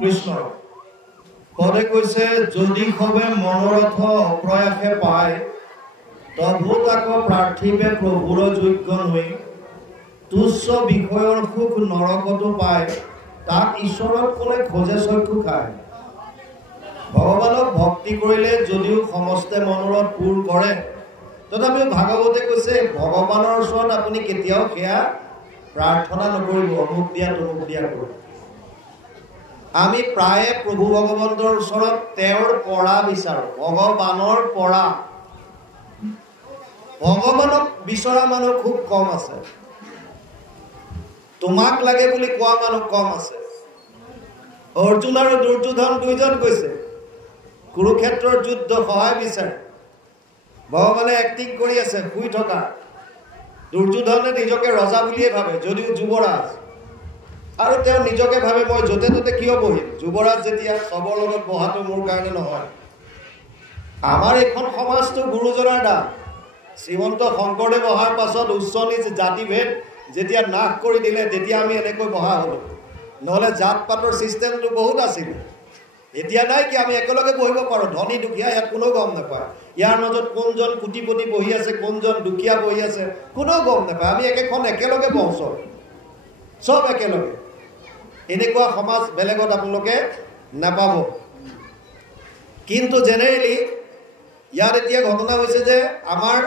কৃষ্ণ পদে কৈছে যদি সবে মনোৰথ অপ্ৰয়াসে পায় তবু তাক প্ৰাৰ্থিবে প্ৰভুৰ যোগ্য নৈ তুচ্ছ বিষয়ৰ সুখ নৰকতো পায় তাক ঈশ্বৰত কোনে খোজে চক্ষু খায় ভগৱানক ভক্তি কৰিলে যদিও সমস্তে মনোৰথ পূৰ কৰে তথাপিও ভাগৱতে কৈছে ভগৱানৰ ওচৰত আপুনি কেতিয়াও সেয়া প্ৰাৰ্থনা নকৰিব অমুক দিয়া তমুক দিয়া কৰিব আমি প্ৰায়ে প্ৰভু ভগৱন্তৰ ওচৰত তেওঁৰ পৰা বিচাৰো ভগৱানৰ পৰা ভগৱানক বিচৰা মানুহ খুব কম আছে তোমাক লাগে বুলি কোৱা মানুহ কম আছে অৰ্জুন আৰু দুৰ্যোধন দুইজন গৈছে কুৰুক্ষেত্ৰৰ যুদ্ধ সহায় বিচাৰে ভগৱানে এক্টিং কৰি আছে শুই থকা দুৰ্যোধনে নিজকে ৰজা বুলিয়ে ভাবে যদিও যুৱৰাজ আৰু তেওঁ নিজকে ভাবে মই য'তে ত'তে কিয় বহিম যুৱৰাজ যেতিয়া চবৰ লগত বহাটো মোৰ কাৰণে নহয় আমাৰ এখন সমাজটো গুৰুজনাৰ দান শ্ৰীমন্ত শংকৰদেৱ অহাৰ পাছত উচ্চ নিজ জাতিভেদ যেতিয়া নাশ কৰি দিলে তেতিয়া আমি এনেকৈ বহা হলো নহলে জাত পাতৰ সিস্টেমটো বহুত আছিল এতিয়া নাই কি আমি একেলগে বহিব পাৰো ধনী দুখীয়া ইয়াত কোনো গম নাপায় ইয়াৰ মাজত কোনজন কোটিপতি বহি আছে কোনজন দুখীয়া বহি আছে কোনো গম নাপায় আমি একেখন একেলগে বহছো সব একেলগে এনেকুৱা সমাজ বেলেগত আপোনালোকে নাপাব কিন্তু জেনেৰেলি ইয়াত এতিয়া ঘটনা হৈছে যে আমাৰ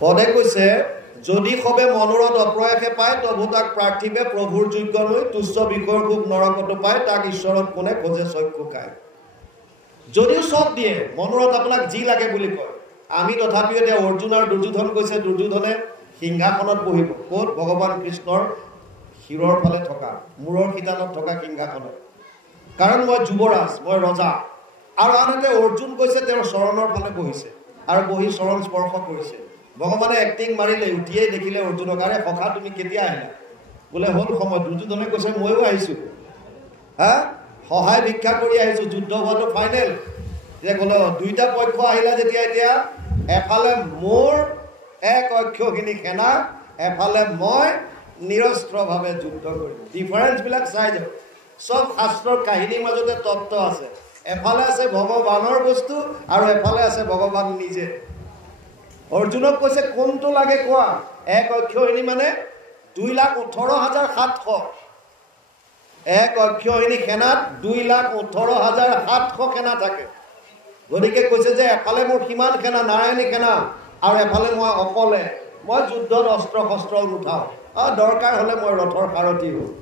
পদে কৈছে যদি সবে মনোৰথ অপ্ৰয়াসে পায় তবু তাক প্ৰাৰ্থিবে প্ৰভুৰ যোগ্য নৈ তুচ্ছ বিষয়ৰ সুখ নৰকতো পায় তাক ঈশ্বৰত কোনে খোজে চক্ষু খায় যদিও চব দিয়ে মনোৰথ আপোনাক যি লাগে বুলি কয় আমি তথাপিও এতিয়া অৰ্জুন আৰু দুৰ্যোধন কৈছে দুৰ্যোধনে সিংহাসনত বহিব ক'ত ভগৱান কৃষ্ণৰ শিৰৰ ফালে থকা মূৰৰ শিতানত থকা সিংহাসনত কাৰণ মই যুৱৰাজ মই ৰজা আৰু আনহাতে অৰ্জুন কৈছে তেওঁৰ চৰণৰ ফালে বহিছে আৰু বহি চৰণ স্পৰ্শ কৰিছে ভগৱানে এক্টিং মাৰিলে উঠিয়েই দেখিলে অৰ্জুনক আৰে সখা তুমি কেতিয়া আহিলা বোলে হ'ল সময় দুৰ্যোধনে কৈছে ময়ো আহিছোঁ হা সহায় ভিক্ষা কৰি আহিছোঁ যুদ্ধ হোৱাটো ফাইনেল যে ক'লে দুইটা পক্ষ আহিলা যেতিয়া এতিয়া এফালে মোৰ এক অক্ষখিনি সেনা এফালে মই নিৰস্ত্ৰভাৱে যুদ্ধ কৰিম ডিফাৰেঞ্চবিলাক চাই যাওক চব শাস্ত্ৰৰ কাহিনীৰ মাজতে তত্ত্ব আছে এফালে আছে ভগৱানৰ বস্তু আৰু এফালে আছে ভগৱান নিজে অৰ্জুনক কৈছে কোনটো লাগে কোৱা এক অক্ষখিনি মানে 2,18,700 এক অক্ষখিনি সেনাত 2,18,700 সেনা থাকে গতিকে কৈছে যে এফালে মোৰ সিমান সেনা নাৰায়ণী সেনা আৰু এফালে মই অকলে মই যুদ্ধত অস্ত্ৰ শস্ত্ৰ নুঠাওঁ দৰকাৰ হ'লে মই ৰথৰ সাৰথি হওঁ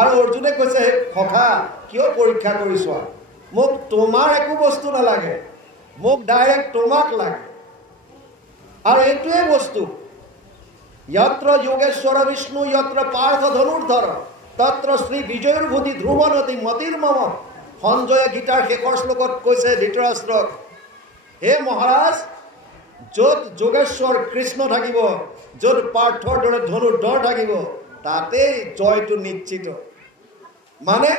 আৰু অৰ্জুনে কৈছে সখা কিয় পৰীক্ষা কৰিছ মোক তোমাৰ একো বস্তু নালাগে মোক ডাইৰেক্ট তোমাক লাগে আৰু এইটোৱে বস্তু যত্ৰ যোগেশ্বৰ বিষ্ণু যত্ৰ পাৰ্থ ধনুৰ্ধৰ তত্ৰ শ্ৰী বিজয়ৰ ভূতি ধ্ৰুৱনতি মতিৰ মম সঞ্জয়ে গীতাৰ শেষৰ শ্লোকত কৈছে ধৃতৰাষ্ট্ৰক হে মহাৰাজ য'ত যোগেশ্বৰ কৃষ্ণ থাকিব য'ত পাৰ্থৰ দৰে ধনুৰ্ধৰ থাকিব তাতেই জয়টো নিশ্চিত মানে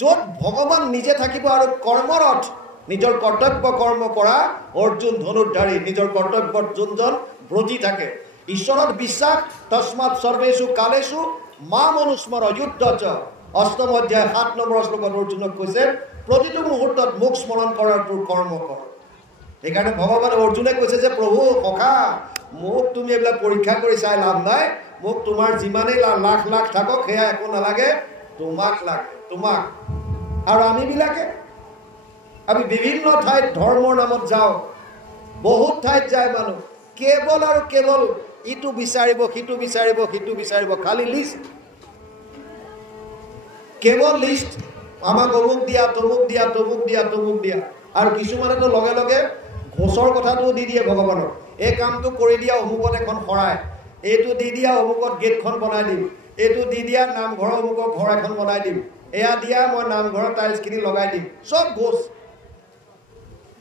য'ত ভগৱান নিজে থাকিব আৰু কৰ্মৰত নিজৰ কৰ্তব্য কৰ্ম কৰা অৰ্জুন ধনুৰ্ধাৰী নিজৰ কৰ্তব্যত যোনজন ব্ৰতী থাকে ঈশ্বৰত বিশ্বাস তস্মাৎ সৰ্বেষু কালেষু মাম অনুস্মৰ যুদ্ধ অষ্টম অধ্যায় 7 নম্বৰ শ্লোকত অৰ্জুনক কৈছে প্ৰতিটো মুহূৰ্তত মোক স্মৰণ কৰাৰ তোৰ কৰ্ম কৰ সেইকাৰণে ভগৱানে অৰ্জুনে কৈছে যে প্ৰভু সখা মোক তুমি এইবিলাক পৰীক্ষা কৰি চাই লাভ নাই মোক তোমাৰ যিমানেই লাখ লাখ থাকক সেয়া একো নালাগে তোমাক লাগে তোমাক আৰু আমি বিভিন্ন ঠাইত ধৰ্মৰ নামত যাওঁ বহুত ঠাইত যায় মানুহ কেৱল আৰু কেৱল ইটো বিচাৰিব সিটো বিচাৰিব সিটো বিচাৰিব খালি লিষ্ট কেৱল লিষ্ট আমাক অমুক দিয়া তমুক দিয়া তমুক দিয়া তমুক দিয়া আৰু কিছুমানেতো লগে লগে ঘোষৰ কথাটো দি দিয়ে ভগৱানক এই কামটো কৰি দিয়া অমুকত এখন শৰাই এইটো দি দিয়া অমুকত গেটখন বনাই দিম এইটো দি দিয়া নামঘৰৰ অমুকত ঘৰ এখন বনাই দিম এয়া দিয়া মই নামঘৰৰ টাইলছখিনি লগাই দিম চব ঘোষ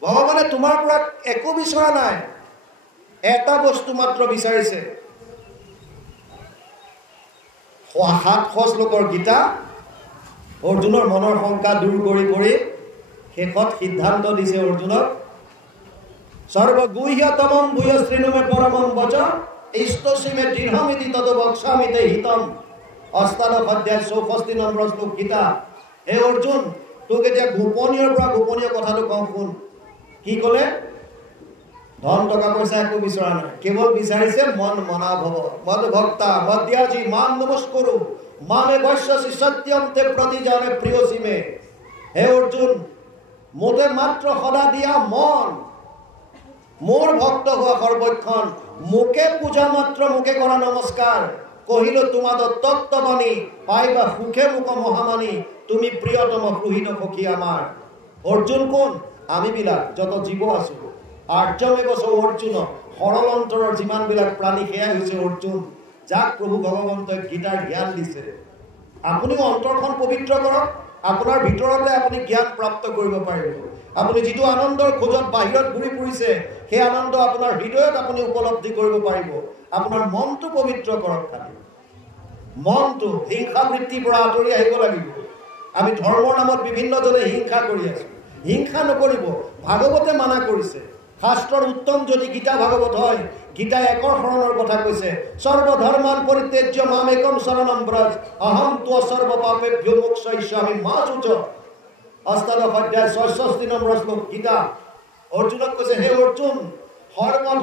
ভগৱানে তোমাৰ পৰা একো বিচৰা নাই এটা বস্তু মাত্ৰ বিচাৰিছে 700 শ্লোকৰ গীতা অৰ্জুনৰ মনৰ শংকা দূৰ কৰি শেষত সিদ্ধান্ত দিছে অৰ্জুনক সৰ্বগুহ্যতমম ভূয়শ্ৰীনুমে পৰমম বচ ইষ্টসীমে দৃঢ়মিতি তদ বক্সামিতে হিতম অষ্টাদশ অধ্যায় 64 নম্বৰ শ্লোক গীতা। হে অৰ্জুন, তোক এতিয়া গোপনীয়ৰ পৰা গোপনীয় কথাটো কওঁ শুন। কি ক'লে? ধন টকা পইচা একো বিচৰা নাই, কেৱল বিচাৰিছে মন মনা ভৱ মদ ভক্তা মধ্যাজি মান নমস্কৰো মানে বৈশ্যসি সত্যম তে প্ৰতিজানে প্ৰিয়সী মে। হে অৰ্জুন, মোতে মাত্ৰ সদা দিয়া মন, মোৰ ভক্ত হোৱা সৰ্বক্ষণ, মোকে পূজা মাত্ৰ, মোকে কৰা নমস্কাৰ। কহিলো তোমাদের তত্ত্ববাণী পাইবা সুখে মুখ মহামানী, তুমি প্রিয়তম সুহীন সখী আমার। অর্জুন কোন? আমি বিলাক যত জীব আছো। আর্যমেব চ অর্জুন, সরল অন্তরের যিমান বিলাক প্রাণী সেয়াই হৈছে অর্জুন, যাক প্রভু ভগবন্তই গীতার জ্ঞান দিছে। আপুনিও অন্তরখন পবিত্র করক, আপনার ভিতরতে আপনি জ্ঞান প্রাপ্ত কৰিব পাৰিব। আপুনি যিটো আনন্দৰ খোজত বাহিৰত ঘূৰি ফুৰিছে, সেই আনন্দ আপোনাৰ হৃদয়ত আপুনি উপলব্ধি কৰিব পাৰিব। আপোনাৰ মনটো পবিত্ৰ কৰক। খালি মনটো হিংসা বৃত্তিৰ পৰা আঁতৰি আহিব লাগিব। আমি ধৰ্মৰ নামত বিভিন্নজনে হিংসা কৰি আছো। হিংসা নকৰিব, ভাগৱতে মানা কৰিছে। শাস্ত্ৰৰ উত্তম যদি গীতা ভাগৱত হয়, গীতাই একৰ শৰণৰ কথা কৈছে। সৰ্বধৰ্মান পৰিত্যাজ্য মামেকম শৰণম ব্ৰজ, অহম ত্ব সৰ্ব পাপেভ্যো মোক্ষয়িষ্যামি মা শুচ। অষ্টাদশ অধ্যায় 66 নম্বৰ শ্লোক গীতা। অৰ্জুনক কৈছে, হে অৰ্জুন,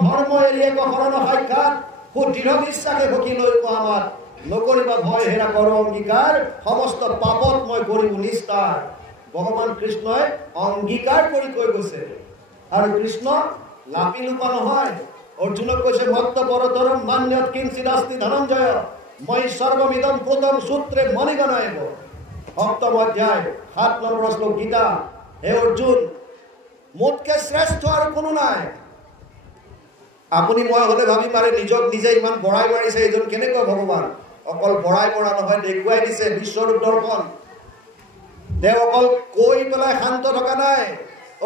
ধৰ্ম এৰি এক শৰণ সাক্ষাৎ, দৃঢ় বিশ্বাসে সখী লৈ কোৱা মাত, নকৰিবা ভয় হেৰা কৰ অংগীকাৰ, সমস্ত পাপত মই কৰিম নিস্তাৰ। ভগৱান কৃষ্ণই অংগীকাৰ কৰি কৈ গৈছে। আৰু কৃষ্ণ লাপি লোপা নহয়। অৰ্জুনক কৈছে, ভক্ত পৰতৰম মান্যত কিঞ্চিদাস্তি ধনঞ্জয়, মই সৰ্বমিদম পুতম সূত্ৰে মণিগণায়ব। সপ্তম অধ্যায় 7 নম্বৰ শ্লোক গীতা। হে অৰ্জুন, মোতকে শ্ৰেষ্ঠ আৰু কোনো নাই। আপুনি মই হলে ভাবি মাৰে নিজক নিজে ইমান বৰাই মাৰিছে, এইজন কেনেকুৱা ভগৱান। অকল বৰাই মৰা নহয়, দেখুৱাই দিছে বিশ্বৰূপ দৰ্শন। তেওঁ অকল কৈ পেলাই শান্ত থকা নাই,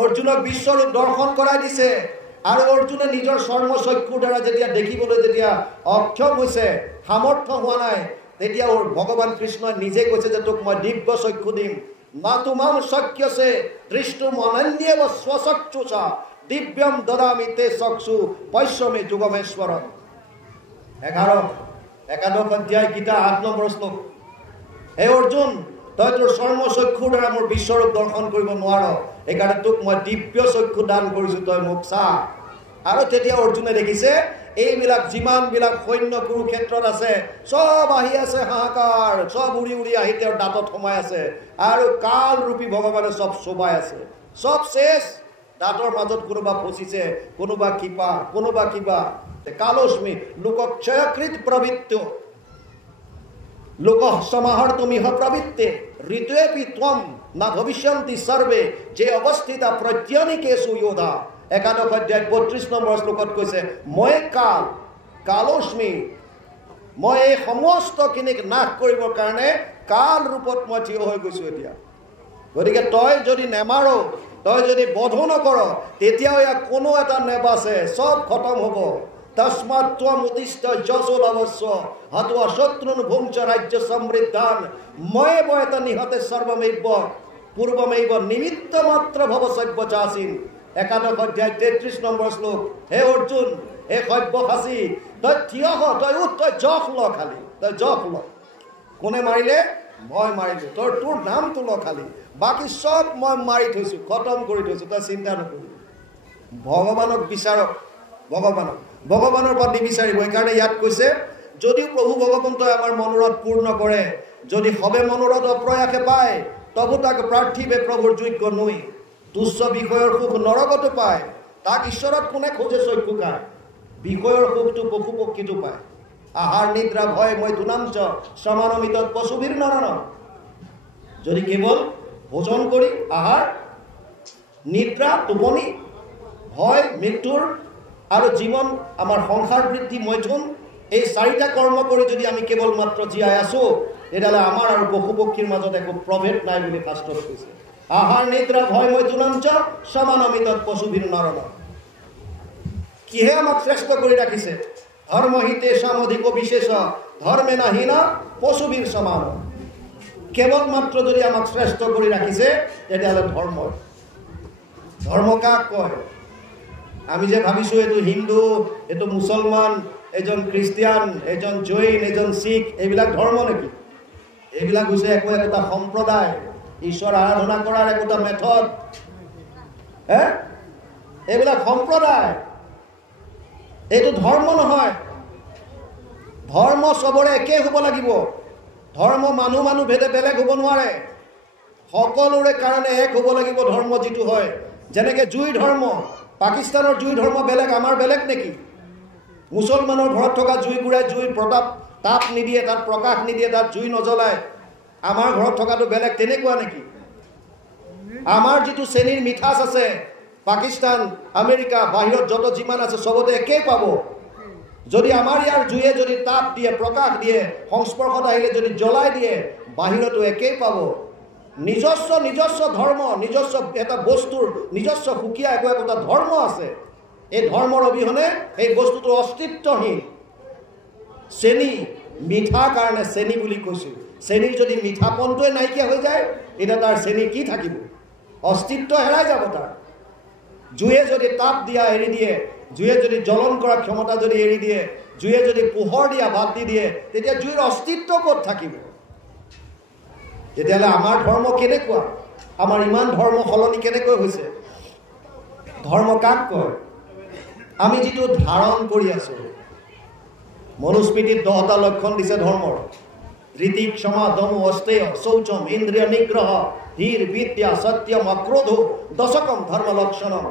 অৰ্জুনক বিশ্বৰূপ দৰ্শন কৰাই দিছে। আৰু অৰ্জুনে নিজৰ চৰ্ম চক্ষুৰ দ্বাৰা যেতিয়া দেখিবলৈ যেতিয়া অক্ষম হৈছে, সামৰ্থ্য হোৱা নাই, তেতিয়া ভগৱান কৃষ্ণই নিজে কৈছে যে তোক মই দিব্য চক্ষু দিম। না তুমাম শক্যসে দৃষ্টুম অনন্যেব স্বচক্ষুষা, দিব্যম দদামি তে চক্ষু পশ্যমে যুগমেশ্বরম। 11 অধ্যায় গীতা 8 নম্বৰ শ্লোক। হে অৰ্জুন, তই তোৰ চৰ্ম চক্ষুৰ দ্বাৰা মোৰ বিশ্বৰূপ দৰ্শন কৰিব নোৱাৰ, সেইকাৰণে তোক মই দিব্য চক্ষু দান কৰিছো, তই মোক চা। আৰু তেতিয়া অৰ্জুনে দেখিছে এইবিলাক যিমান বিলাক সৈন্য কুৰুক্ষেত্ৰত আছে, চব আহি আছে হাহাকাৰ, চব উৰি উৰি আহি তেওঁৰ দাঁতত সোমাই আছে। আৰু কাল ৰূপী ভগৱানে চব চোবাই আছে, চব শেষ। দাঁতৰ মাজত কোনোবা ফচিছে, কোনোবা কিপা, কোনোবা কিবা। কালস্মি লোকক্ষয়কৃত প্ৰবৃত্ত লোক সমাহৰ্তুমিহ প্ৰবৃত্তে ঋতুয়েপি ত্বম না ভবিষ্যন্তি সৰ্বে যে অৱস্থিতা প্ৰত্যনিকেষু যোধা। 11 অধ্যায় 32 নম্বৰ শ্লোকত কৈছে, মই কালস্মি, মই এই সমস্তখিনিক নাশ কৰিবৰ কাৰণে কাল ৰূপত মই থিয় হৈ গৈছো এতিয়া। গতিকে তই যদি নেমাৰ, তই যদি বধ নকৰ, তেতিয়াও ইয়াক কোনো এটা নেবাচে, চব খতম হ'ব। তস্মাৎ ত্বম উদিষ্ট যশোল অৱশ্য হত্বা শত্ৰুন ভুঞ্চ ৰাজ্য সমৃদ্ধান, ময়ে বয়তা নিহতে সৰ্বমেব পূৰ্বমেব নিমিত্ত মাত্ৰ ভৱ সভ্য চাসীন। 11 অধ্যায় 33 নম্বৰ শ্লোক। হে অৰ্জুন, হে সভ্যসাচী, তই থিয় হ, তই উঠ, তই জখ ল, খালি তই জখ ল। কোনে মাৰিলে? মই মাৰিলো। তোৰ নামটো ল খালি, বাকী চব মই মাৰি থৈছো, খতম কৰি থৈছো, তই চিন্তা নকৰিবি। ভগৱানক বিচাৰক, ভগৱানৰ পৰা নিবিচাৰিব। সেইকাৰণে ইয়াত কৈছে, যদিও প্ৰভু ভগৱন্তই আমাৰ মনোৰথ পূৰ্ণ কৰে, যদি সবে মনোৰথ অপ্ৰয়াসে পায়, তবু তাক প্ৰাৰ্থিবে প্ৰভুৰ যোগ্য নৈ। তুচ্ছ বিষয়ৰ সুখ নৰকতো পায়, তাক ঈশ্বৰত কোনে খোজে চক্ষু কায়। বিষয়ৰ সুখটো পশু পক্ষীটো পায়। আহাৰ নিদ্ৰা ভয় মই তুনাঞ্চ সমানমিতত পশুবীৰ নৰণ। যদি কেৱল ভোজন কৰি আহাৰ, নিদ্ৰা টোপনি, ভয় মৃত্যুৰ আৰু জীৱন আমাৰ সংসাৰ বৃদ্ধি মৈথুন, এই 4টা কৰ্ম কৰি যদি আমি কেৱল মাত্ৰ জীয়াই আছো, তেতিয়াহ'লে আমাৰ আৰু পশু পক্ষীৰ মাজত একো প্ৰভেদ নাই বুলি শাস্ত্ৰত কৈছে। আহাৰ নিদ্ৰা ভয় মই তুনাঞ্চ সমানমিতত পশুবীৰ নৰণ। কিহে আমাক শ্ৰেষ্ঠ কৰি ৰাখিছে? ধৰ্মহিতে সামধিক বিশেষ ধৰ্মে নাহীনা পশুবীৰ সমান। কেৱল মাত্ৰ যদি আমাক শ্ৰেষ্ঠ কৰি ৰাখিছে, তেতিয়াহ'লে ধৰ্ম কাক কয়? আমি যে ভাবিছো এইটো হিন্দু, এইটো মুছলমান, এজন খ্ৰীষ্টিয়ান, এজন জৈন, এজন শিখ, এইবিলাক ধৰ্ম নেকি? এইবিলাক হৈছে একোটা সম্প্ৰদায়, ঈশ্বৰ আৰাধনা কৰাৰ একোটা মেথড। এইবিলাক সম্প্ৰদায়, এইটো ধৰ্ম নহয়। ধৰ্ম চবৰে একেই হ'ব লাগিব। ধৰ্ম মানুহ ভেদে বেলেগ হ'ব নোৱাৰে। সকলোৰে কাৰণে এক হ'ব লাগিব ধৰ্ম যিটো হয়। যেনেকৈ জুই ধৰ্ম, পাকিস্তানৰ জুই ধৰ্ম বেলেগ, আমাৰ বেলেগ নেকি? মুছলমানৰ ঘৰত থকা জুইবোৰে জুইৰ তাপ নিদিয়ে, তাত প্ৰকাশ নিদিয়ে, তাত জুই নজ্বলায়। আমাৰ ঘৰত থকাটো বেলেগ, তেনেকুৱা নেকি? আমাৰ যিটো চেনীৰ মিঠাচ আছে, পাকিস্তান, আমেৰিকা, বাহিৰত যত যিমান আছে চবতে একেই পাব। যদি আমাৰ ইয়াৰ জুয়ে যদি তাপ দিয়ে, প্ৰকাশ দিয়ে, সংস্পৰ্শত আহিলে যদি জ্বলাই দিয়ে, বাহিৰতো একেই পাব। নিজস্ব ধৰ্ম, নিজস্ব এটা বস্তুৰ নিজস্ব সুকীয়া একোটা ধৰ্ম আছে। এই ধৰ্মৰ অবিহনে এই বস্তুটো অস্তিত্বহীন। চেনী মিঠাৰ কাৰণে চেনী বুলি কৈছোঁ। চেনীৰ যদি মিঠাপনটোৱে নাইকিয়া হৈ যায়, এতিয়া তাৰ চেনী কি থাকিব? অস্তিত্ব হেৰাই যাব তাৰ। জুয়ে যদি তাপ দিয়া এৰি দিয়ে, জুয়ে যদি জ্বলন কৰাৰ ক্ষমতা যদি এৰি দিয়ে, জুয়ে যদি পোহৰ দিয়া বাদ দি দিয়ে, তেতিয়া জুইৰ অস্তিত্ব ক'ত থাকিব? তেতিয়াহ'লে আমাৰ ধৰ্ম কেনেকুৱা? আমাৰ ইমান ধৰ্ম সলনি কেনেকৈ হৈছে? ধৰ্ম কাক কয়? আমি যিটো ধাৰণ কৰি আছোঁ। মনুস্মৃতিত 10টা লক্ষণ দিছে ধৰ্মৰ। ঋতি, ক্ষমা, দম, অস্তেয়, শৌচম, ইন্দ্ৰিয় নিগ্ৰহ, ধীৰ, বিদ্যা, সত্যম, অক্ৰোধ, দশকম ধৰ্ম লক্ষণম।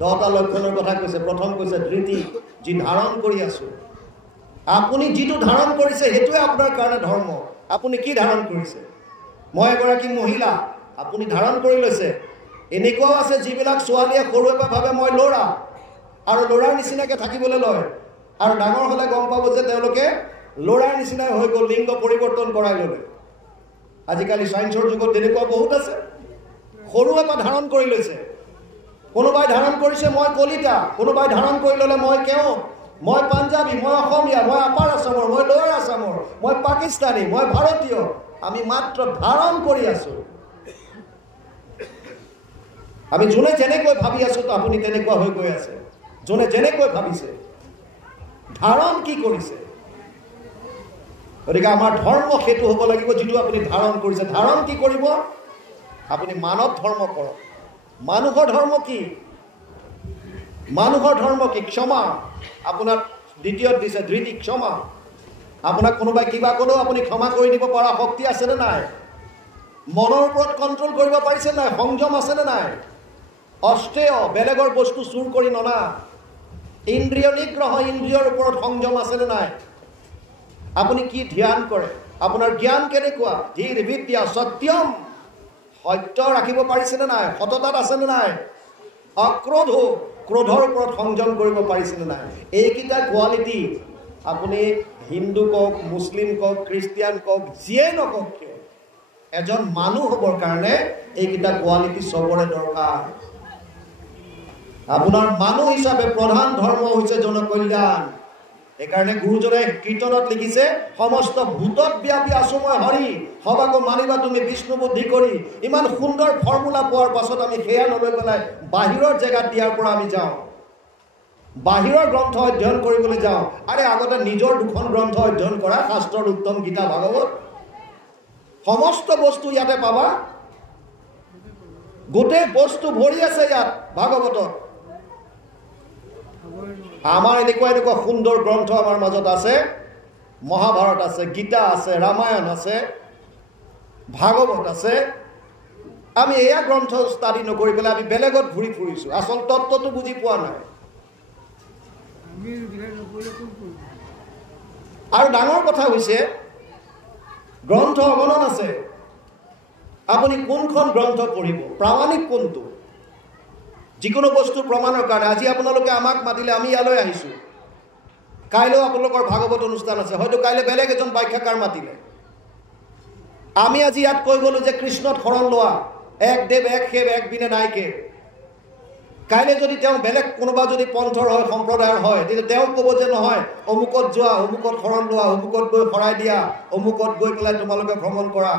10টা লক্ষণৰ কথা কৈছে। প্ৰথম কৈছে ধৃতি, যি ধাৰণ কৰি আছোঁ। আপুনি যিটো ধাৰণ কৰিছে সেইটোৱে আপোনাৰ কাৰণে ধৰ্ম। আপুনি কি ধাৰণ কৰিছে? মই এগৰাকী মহিলা, আপুনি ধাৰণ কৰি লৈছে। এনেকুৱাও আছে যিবিলাক ছোৱালীয়ে সৰুৰে পৰা ভাবে মই ল'ৰা, আৰু ল'ৰাৰ নিচিনাকৈ থাকিবলৈ লয়, আৰু ডাঙৰ হ'লে গম পাব যে তেওঁলোকে ল'ৰাৰ নিচিনাই হৈ গ'ল, লিংগ পৰিৱৰ্তন কৰাই ল'লে। আজিকালি চায়েন্সৰ যুগত তেনেকুৱা বহুত আছে। সৰুৰে পৰা ধাৰণ কৰি লৈছে। কোনোবাই ধাৰণ কৰিছে মই কলিতা, কোনোবাই ধাৰণ কৰি ল'লে মই কেও, মই পাঞ্জাবী, মই অসমীয়া, মই আপাৰ আছামৰ, মই লোৱাৰ আছামৰ, মই পাকিস্তানী, মই ভাৰতীয়। আমি মাত্ৰ ধাৰণ কৰি আছোঁ। আমি যোনে যেনেকৈ ভাবি আছোঁ আপুনি তেনেকুৱা হৈ গৈ আছে। যোনে যেনেকৈ ভাবিছে, ধাৰণ কি কৰিছে? গতিকে আমাৰ ধৰ্ম সেইটো হ'ব লাগিব যিটো আপুনি ধাৰণ কৰিছে। ধাৰণ কি কৰিব? আপুনি মানৱ ধৰ্ম কৰক। মানুহৰ ধৰ্ম কি? মানুহৰ ধৰ্ম কি? ক্ষমা। আপোনাক দ্বিতীয়ত দিছে ধৃতি, ক্ষমা। আপোনাক কোনোবাই কিবা ক'লেও আপুনি ক্ষমা কৰি দিব পৰা শক্তি আছেনে নাই? মনৰ ওপৰত কণ্ট্ৰল কৰিব পাৰিছে নাই? সংযম আছেনে নাই? অস্তেয়, বেলেগৰ বস্তু চুৰ কৰি ননা। ইন্দ্ৰিয় নিগ্ৰহ, ইন্দ্ৰিয়ৰ ওপৰত সংযম আছেনে নাই? আপুনি কি ধ্যান কৰে? আপোনাৰ জ্ঞান কেনেকুৱা? ধীৰ, বিদ্যা, সত্যম, সত্য ৰাখিব পাৰিছেনে নাই? সততাত আছেনে নাই? অক্ৰোধ, ক্ৰোধৰ ওপৰত সংযম কৰিব পাৰিছেনে নাই? এইকেইটা কোৱালিটি আপুনি হিন্দু কওক, মুছলিম কওক, খ্ৰীষ্টিয়ান কওক, যিয়ে নকওক কিয়, এজন মানুহ হ'বৰ কাৰণে এইকেইটা কোৱালিটি চবৰে দৰকাৰ। আপোনাৰ মানুহ হিচাপে প্ৰধান ধৰ্ম হৈছে জনকল্যাণ। সেইকাৰণে গুৰুজনে কীৰ্তনত লিখিছে, সমস্ত ভূতত ব্যাপী আছো মই হৰি, সবাকো মানিবা তুমি বিষ্ণু বুদ্ধি কৰি। ইমান সুন্দৰ ফৰ্মুলা পোৱাৰ পাছত আমি সেয়া নলৈ পেলাই বাহিৰৰ জেগাত দিয়াৰ পৰা আমি যাওঁ, বাহিৰৰ গ্ৰন্থ অধ্যয়ন কৰিবলৈ যাওঁ। আৰে আগতে নিজৰ 2খন গ্ৰন্থ অধ্যয়ন কৰা, শাস্ত্ৰৰ উত্তম গীতা, ভাগৱত, সমস্ত বস্তু ইয়াতে পাবা। গোটেই বস্তু ভৰি আছে ইয়াত ভাগৱতত। আমাৰ এনেকুৱা সুন্দৰ গ্ৰন্থ আমাৰ মাজত আছে। মহাভাৰত আছে, গীতা আছে, ৰামায়ণ আছে, ভাগৱত আছে। আমি এয়া গ্ৰন্থ ষ্টাডি নকৰি পেলাই আমি বেলেগত ঘূৰি ফুৰিছোঁ। আচল তত্ত্বটো বুজি পোৱা নাই। আৰু ডাঙৰ কথা হৈছে গ্ৰন্থ অগণন আছে। আপুনি কোনখন গ্ৰন্থ পঢ়িব? প্ৰামাণিক কোনটো? যিকোনো বস্তুৰ প্ৰমাণৰ কাৰণে আজি আপোনালোকে আমাক মাতিলে, আমি ইয়ালৈ আহিছোঁ। কাইলৈও আপোনালোকৰ ভাগৱত অনুষ্ঠান আছে, হয়তো কাইলৈ বেলেগ এজন ব্যাখ্যাকাৰ মাতিলে। আমি আজি ইয়াত কৈ গ'লোঁ যে কৃষ্ণত শৰণ লোৱা, এক দেৱ, এক সেৱ, এক বিনে নাইকে। কাইলৈ যদি তেওঁ বেলেগ কোনোবা যদি পন্থৰ হয়, সম্প্ৰদায়ৰ হয়, তেতিয়া তেওঁ ক'ব যে নহয়, অমুকত যোৱা, অমুকত শৰণ লোৱা, অমুকত গৈ শৰাই দিয়া, অমুকত গৈ পেলাই তোমালোকে ভ্ৰমণ কৰা।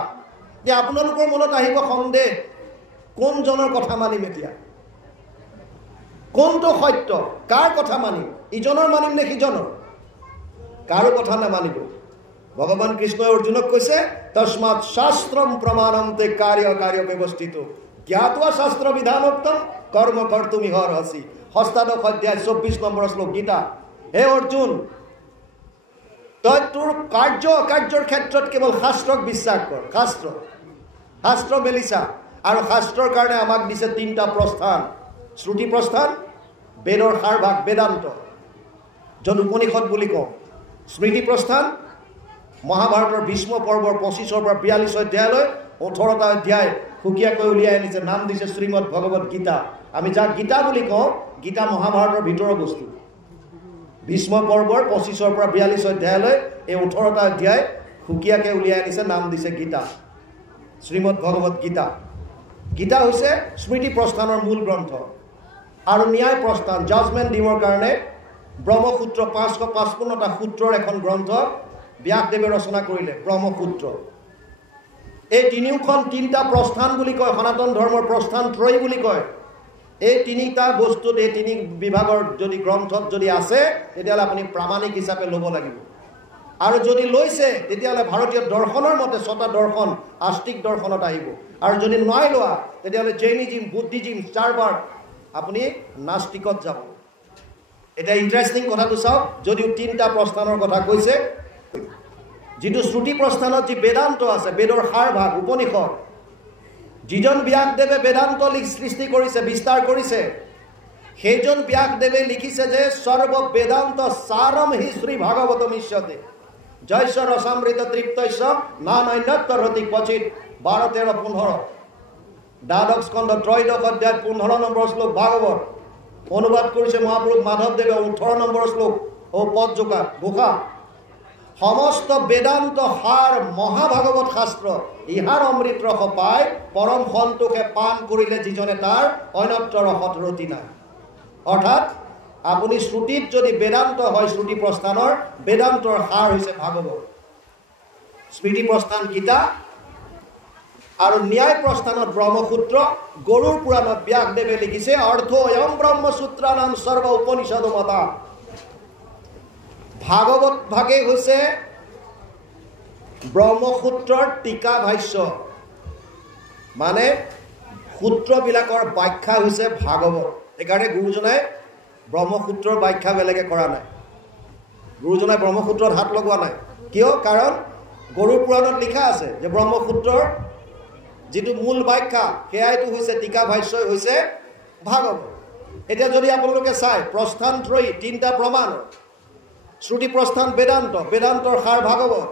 এতিয়া আপোনালোকৰ মনত আহিব সন্দেহ, কোনজনৰ কথা মানিম এতিয়া? কোনটো সত্য? কাৰ কথা মানিম? ইজনৰ মানিম নে সিজনৰ? কাৰো কথা নামানিব। ভগৱান কৃষ্ণই অৰ্জুনক কৈছে তস্মাৎ শাস্ত্ৰম প্ৰমাণন্তে কাৰ্য কাৰ্য ব্যৱস্থিত জ্ঞাত্বা শাস্ত্ৰ বিধানোক্তম কৰ্ম কৰ্তুমিহ অৰ্হসি। ষষ্ঠাদশ অধ্যায় 24 নম্বৰ শ্লোক গীতা। হে অৰ্জুন, তই তোৰ কাৰ্য অকাৰ্যৰ ক্ষেত্ৰত কেৱল শাস্ত্ৰক বিশ্বাস কৰ। শাস্ত্ৰ মেলিছা। আৰু শাস্ত্ৰৰ কাৰণে আমাক দিছে 3টা প্ৰস্থান। শ্ৰুতি প্ৰস্থান, বেদৰ সাৰভাগ বেদান্ত, য'ত উপনিষদ বুলি কওঁ। স্মৃতি প্ৰস্থান, মহাভাৰতৰ ভীষ্ম পৰ্বৰ 25 পৰা 42 অধ্যায়লৈ 18টা অধ্যায় সুকীয়াকৈ উলিয়াই আনিছে, নাম দিছে শ্ৰীমদ ভগৱত গীতা। আমি যাক গীতা বুলি কওঁ, গীতা মহাভাৰতৰ ভিতৰৰ বস্তু। ভীষ্ম পৰ্বৰ 25 পৰা 42 অধ্যায়লৈ এই 18টা অধ্যায় সুকীয়াকৈ উলিয়াই আনিছে, নাম দিছে গীতা, শ্ৰীমদ ভগৱত গীতা। গীতা হৈছে স্মৃতি প্ৰস্থানৰ মূল গ্ৰন্থ। আৰু ন্যায় প্ৰস্থান, জাজমেণ্ট দিবৰ কাৰণে ব্ৰহ্মসূত্ৰ 555টা সূত্ৰৰ এখন গ্ৰন্থ ব্যাসদেৱে ৰচনা কৰিলে, ব্ৰহ্মসূত্ৰ। এই তিনিওখন 3টা প্ৰস্থান বুলি কয়, সনাতন ধৰ্মৰ প্ৰস্থান ত্ৰয়ী বুলি কয়। এই 3টা বস্তুত, এই 3 বিভাগৰ যদি গ্ৰন্থত যদি আছে, তেতিয়াহ'লে আপুনি প্ৰামাণিক হিচাপে ল'ব লাগিব। আৰু যদি লৈছে, তেতিয়াহ'লে ভাৰতীয় দৰ্শনৰ মতে 6টা দৰ্শন আস্তিক দৰ্শনত আহিব। আৰু যদি নাই লোৱা, তেতিয়াহ'লে জৈনিজিম, বুদ্ধিজিম, চাৰ্বাৰ, আপুনি নাস্তিকত যাব। এতিয়া ইণ্টাৰেষ্টিং কথাটো চাওক, যদিও 3টা প্ৰস্থানৰ কথা কৈছে, যিটো শ্ৰুতি প্ৰস্থানত যি বেদান্ত আছে, বেদৰ সাৰভাগ উপনিষদ, যিজন ব্যাসদেৱে বেদান্ত সৃষ্টি কৰিছে, বিস্তাৰ কৰিছে, সেইজন ব্যাসদেৱে লিখিছে যে সৰ্ব বেদান্ত সাৰম হি শ্ৰী ভাগৱতম ইষ্যতে জয়স্য ৰসামৃত তৃপ্তস্য নানান্যতৰতি ক্বচিৎ। 12, 13, 15 দ্বাদশ স্কন্ধ 3য় অধ্যায় 15 নম্বৰ শ্লোক ভাগৱত। অনুবাদ কৰিছে মহাপুৰুষ মাধৱদেৱে 18 নম্বৰ শ্লোক ও পদজোকা ঘোষা। সমস্ত বেদান্ত সাৰ মহাভাগৱত শাস্ত্ৰ, ইহাৰ অমৃত ৰস পায় পৰম সন্তোষে পান কৰিলে যিজনে তাৰ অন্যত্ৰ ৰসত ৰতি নাই। অৰ্থাৎ আপুনি শ্ৰুতিত যদি বেদান্ত হয়, শ্ৰুতি প্ৰস্থানৰ বেদান্তৰ সাৰ হৈছে ভাগৱত। স্মৃতি প্ৰস্থান গীতা, আৰু ন্যায় প্ৰস্থানত ব্ৰহ্মসূত্ৰ। গৰুড় পুৰাণত ব্যাসদেৱে লিখিছে অৰ্থ অয়ম ব্ৰহ্মসূত্ৰানাম সৰ্ব উপনিষদ মতা। ভাগৱত ভাগে হৈছে ব্ৰহ্মসূত্ৰৰ টীকা ভাষ্য, মানে সূত্ৰবিলাকৰ ব্যাখ্যা হৈছে ভাগৱত। সেইকাৰণে গুৰুজনাই ব্ৰহ্মসূত্ৰৰ ব্যাখ্যা বেলেগে কৰা নাই, গুৰুজনাই ব্ৰহ্মসূত্ৰত হাত লগোৱা নাই। কিয়? কাৰণ গৰুড় পুৰাণত লিখা আছে যে ব্ৰহ্মসূত্ৰৰ যিটো মূল ব্যাখ্যা, সেয়াইটো হৈছে টীকা ভাষ্যই হৈছে ভাগৱত। এতিয়া যদি আপোনালোকে চাই, প্ৰস্থান ত্ৰয়ী 3টা প্ৰমাণ, শ্ৰুতি প্ৰস্থান বেদান্ত, বেদান্তৰ সাৰ ভাগৱত,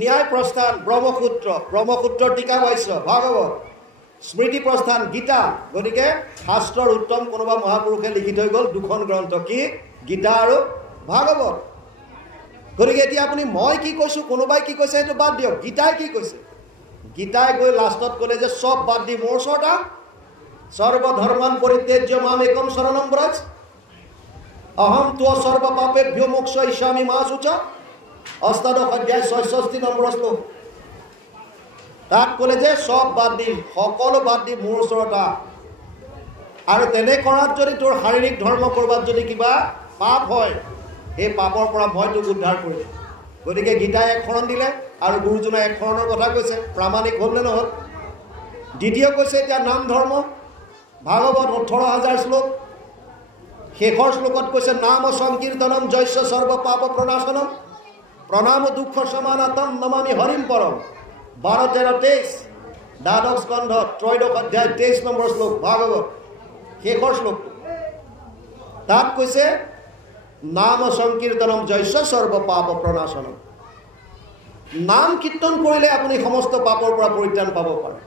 ন্যায় প্ৰস্থান ব্ৰহ্মসূত্ৰ, ব্ৰহ্মসূত্ৰৰ টীকা ভাষ্য ভাগৱত, স্মৃতি প্ৰস্থান গীতা। গতিকে শাস্ত্ৰৰ উত্তম কোনোবা মহাপুৰুষে লিখি থৈ গ'ল 2খন গ্ৰন্থ, কি? গীতা আৰু ভাগৱত। গতিকে এতিয়া আপুনি মই কি কৈছোঁ, কোনোবাই কি কৈছে সেইটো বাদ দিয়ক, গীতাই কি কৈছে? গীতাই গৈ লাষ্টত ক'লে যে চব বাদ দি মোৰ ওচৰত আহ, সৰ্বধৰ্মান পৰিত্যাজ্য মাম একম শৰণম ব্ৰজ, অহম ত্ব সৰ্ব পাপেভ্যো মোক্ষয়িষ্যামি মা শুচ। অষ্টাদশ অধ্যায় 66 নম্বৰ শ্লোক। তাত ক'লে যে চব বাদ দি, সকলো বাদ দি মোৰ ওচৰত আহ। আৰু তেনে কৰাত যদি তোৰ শাৰীৰিক ধৰ্ম কৰবাত যদি কিবা পাপ হয়, সেই পাপৰ পৰা মই তোক উদ্ধাৰ কৰিম। গতিকে গীতাই 1 শৰণ দিলে, আৰু গুৰুজনাই 1 শৰণৰ কথা কৈছে। প্ৰামাণিক হ'ল নে নহ'ল? দ্বিতীয় কৈছে এতিয়া নাম ধৰ্ম, ভাগৱত 18,000 শ্লোক। শেষৰ শ্লোকত কৈছে নাম সংকীৰ্তনম জয়স্য সৰ্ব পাপ প্ৰণাশনম প্ৰণাম দুঃখ সমানাতম নমামি হৰিম পৰম। 12, 13, 23 দ্বাদশ স্কন্ধ 3য় অধ্যায় 23 নম্বৰ শ্লোক ভাগৱত, শেষৰ শ্লোক। তাত কৈছে নাম সংকীৰ্তনম জয়স্য সৰ্ব পাপ প্ৰণাশনম। নাম কীৰ্তন কৰিলে আপুনি সমস্ত পাপৰ পৰা পৰিত্ৰাণ পাব পাৰে।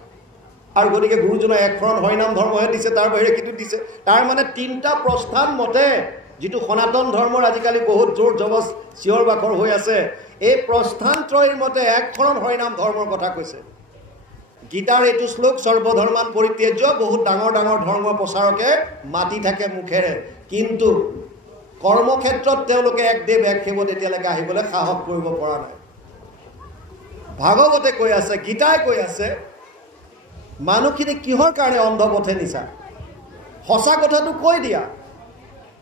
আৰু গতিকে গুৰুজনাই 1 শৰণ হৰিনাম ধৰ্মহে দিছে, তাৰ বাহিৰে কিটো দিছে? তাৰ মানে 3টা প্ৰস্থান মতে, যিটো সনাতন ধৰ্মৰ আজিকালি বহুত জোৰ জবজ চিঞৰ বাখৰ হৈ আছে, এই প্ৰস্থান ত্ৰয়ীৰ মতে 1 শৰণ হৰিনাম ধৰ্মৰ কথা কৈছে। গীতাৰ এইটো শ্লোক সৰ্বধৰ্মান পৰিত্যাজ্য, বহুত ডাঙৰ ডাঙৰ ধৰ্ম প্ৰচাৰকে মাতি থাকে মুখেৰে, কিন্তু কৰ্মক্ষেত্ৰত তেওঁলোকে এক দেৱ এক সেৱত এতিয়ালৈকে আহিবলৈ সাহস কৰিব পৰা নাই। ভাগৱতে কৈ আছে, গীতাই কৈ আছে, মানুহখিনি কিহৰ কাৰণে অন্ধপথে নিছা? সঁচা কথাটো কৈ দিয়া,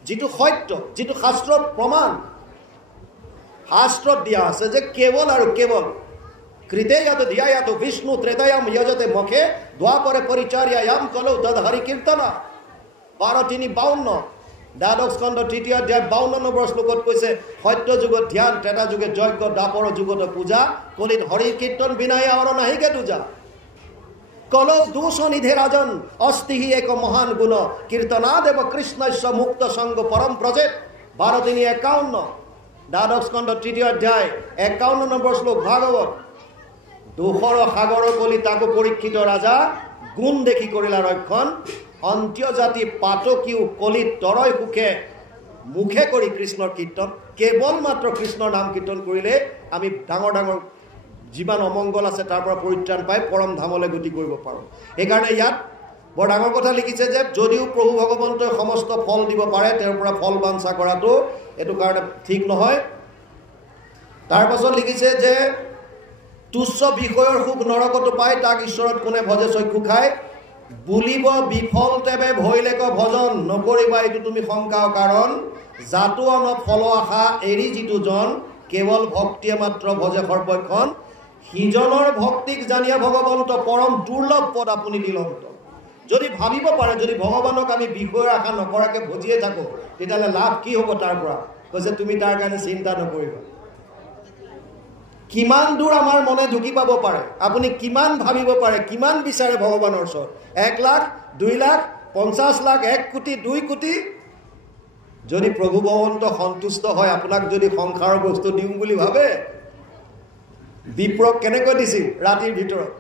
যিটো সত্য, যিটো শাস্ত্ৰত প্ৰমাণ, শাস্ত্ৰত দিয়া আছে যে কেৱল আৰু কেৱল কৃতেয়াত ধ্যায়াত বিষ্ণু ত্ৰেতায়াম যজতে মুখে দ্বাপৰে পৰিচাৰ্যায়াম কলৌ তদ হৰি কীৰ্তনা 12:52 দ্বাদশ স্কন্ধ 3য় অধ্যায় 52 নম্বৰ শ্লোকত কৈছে সত্য যুগত ধ্যান ত্ৰেতা যুগে যজ্ঞ দ্বাপৰ যুগত পূজা কলিত হৰি কীৰ্তন বিনাই আৰু নাহিকে দুজা কলৌ দোষ নিধে ৰাজন অস্তিহি এক মহান গুণ কীৰ্তনাদেৱ কৃষ্ণস্য মুক্ত সংগ পৰম প্ৰজেত 12:51 দ্বাদশ স্কন্ধ 3য় অধ্যায় 51 নম্বৰ শ্লোক ভাগৱত দোষৰ সাগৰ কলি তাকো পৰীক্ষিত ৰাজা গুণ দেখি কৰিলা ৰক্ষণ অন্ত্যজাতি পাতকিও কলিত তৰয় সুখে মুখে কৰি কৃষ্ণৰ কীৰ্তন কেৱল মাত্ৰ কৃষ্ণৰ নাম কীৰ্তন কৰিলে আমি ডাঙৰ ডাঙৰ যিমান অমংগল আছে তাৰ পৰা পৰিত্ৰাণ পাই পৰম ধামলৈ গতি কৰিব পাৰোঁ সেইকাৰণে ইয়াত বৰ ডাঙৰ কথা লিখিছে যে যদিও প্ৰভু ভগৱন্তই সমস্ত ফল দিব পাৰে তেওঁৰ পৰা ফল বাঞ্ছা কৰাটো এইটো কাৰণে ঠিক নহয় তাৰ পাছত লিখিছে যে তুচ্ছ বিষয়ৰ সুখ নৰকতো পায় তাক ঈশ্বৰত কোনে ভজে চক্ষু খায় বুলিব বিফল তেবে ভৈলেক ভজন নকৰিবা এইটো তুমি শংকা কাৰণ জাতো অন ফল আশা এৰি যিটো জন কেৱল ভক্তিয়ে মাত্ৰ ভজে সৰ্বক্ষণ সিজনৰ ভক্তিক জানিয়া ভগৱন্ত পৰম দুৰ্লভ পদ আপুনি নিলন্ত যদি ভাবিব পাৰে যদি ভগৱানক আমি বিষয়ৰ আশা নকৰাকৈ ভজিয়ে থাকোঁ তেতিয়াহ'লে লাভ কি হ'ব তাৰ পৰা কৈছে তুমি তাৰ কাৰণে চিন্তা নকৰিবা কিমান দূৰ আমাৰ মনে ঢুকি পাব পাৰে আপুনি কিমান ভাবিব পাৰে কিমান বিচাৰে ভগৱানৰ ওচৰত 1 লাখ 2 লাখ 50 লাখ 1 কোটি 2 কোটি যদি প্ৰভু ভগৱন্ত সন্তুষ্ট হয় আপোনাক যদি সংসাৰৰ বস্তু দিওঁ বুলি ভাবে বিপ্ৰক কেনেকৈ দিছিল ৰাতিৰ ভিতৰত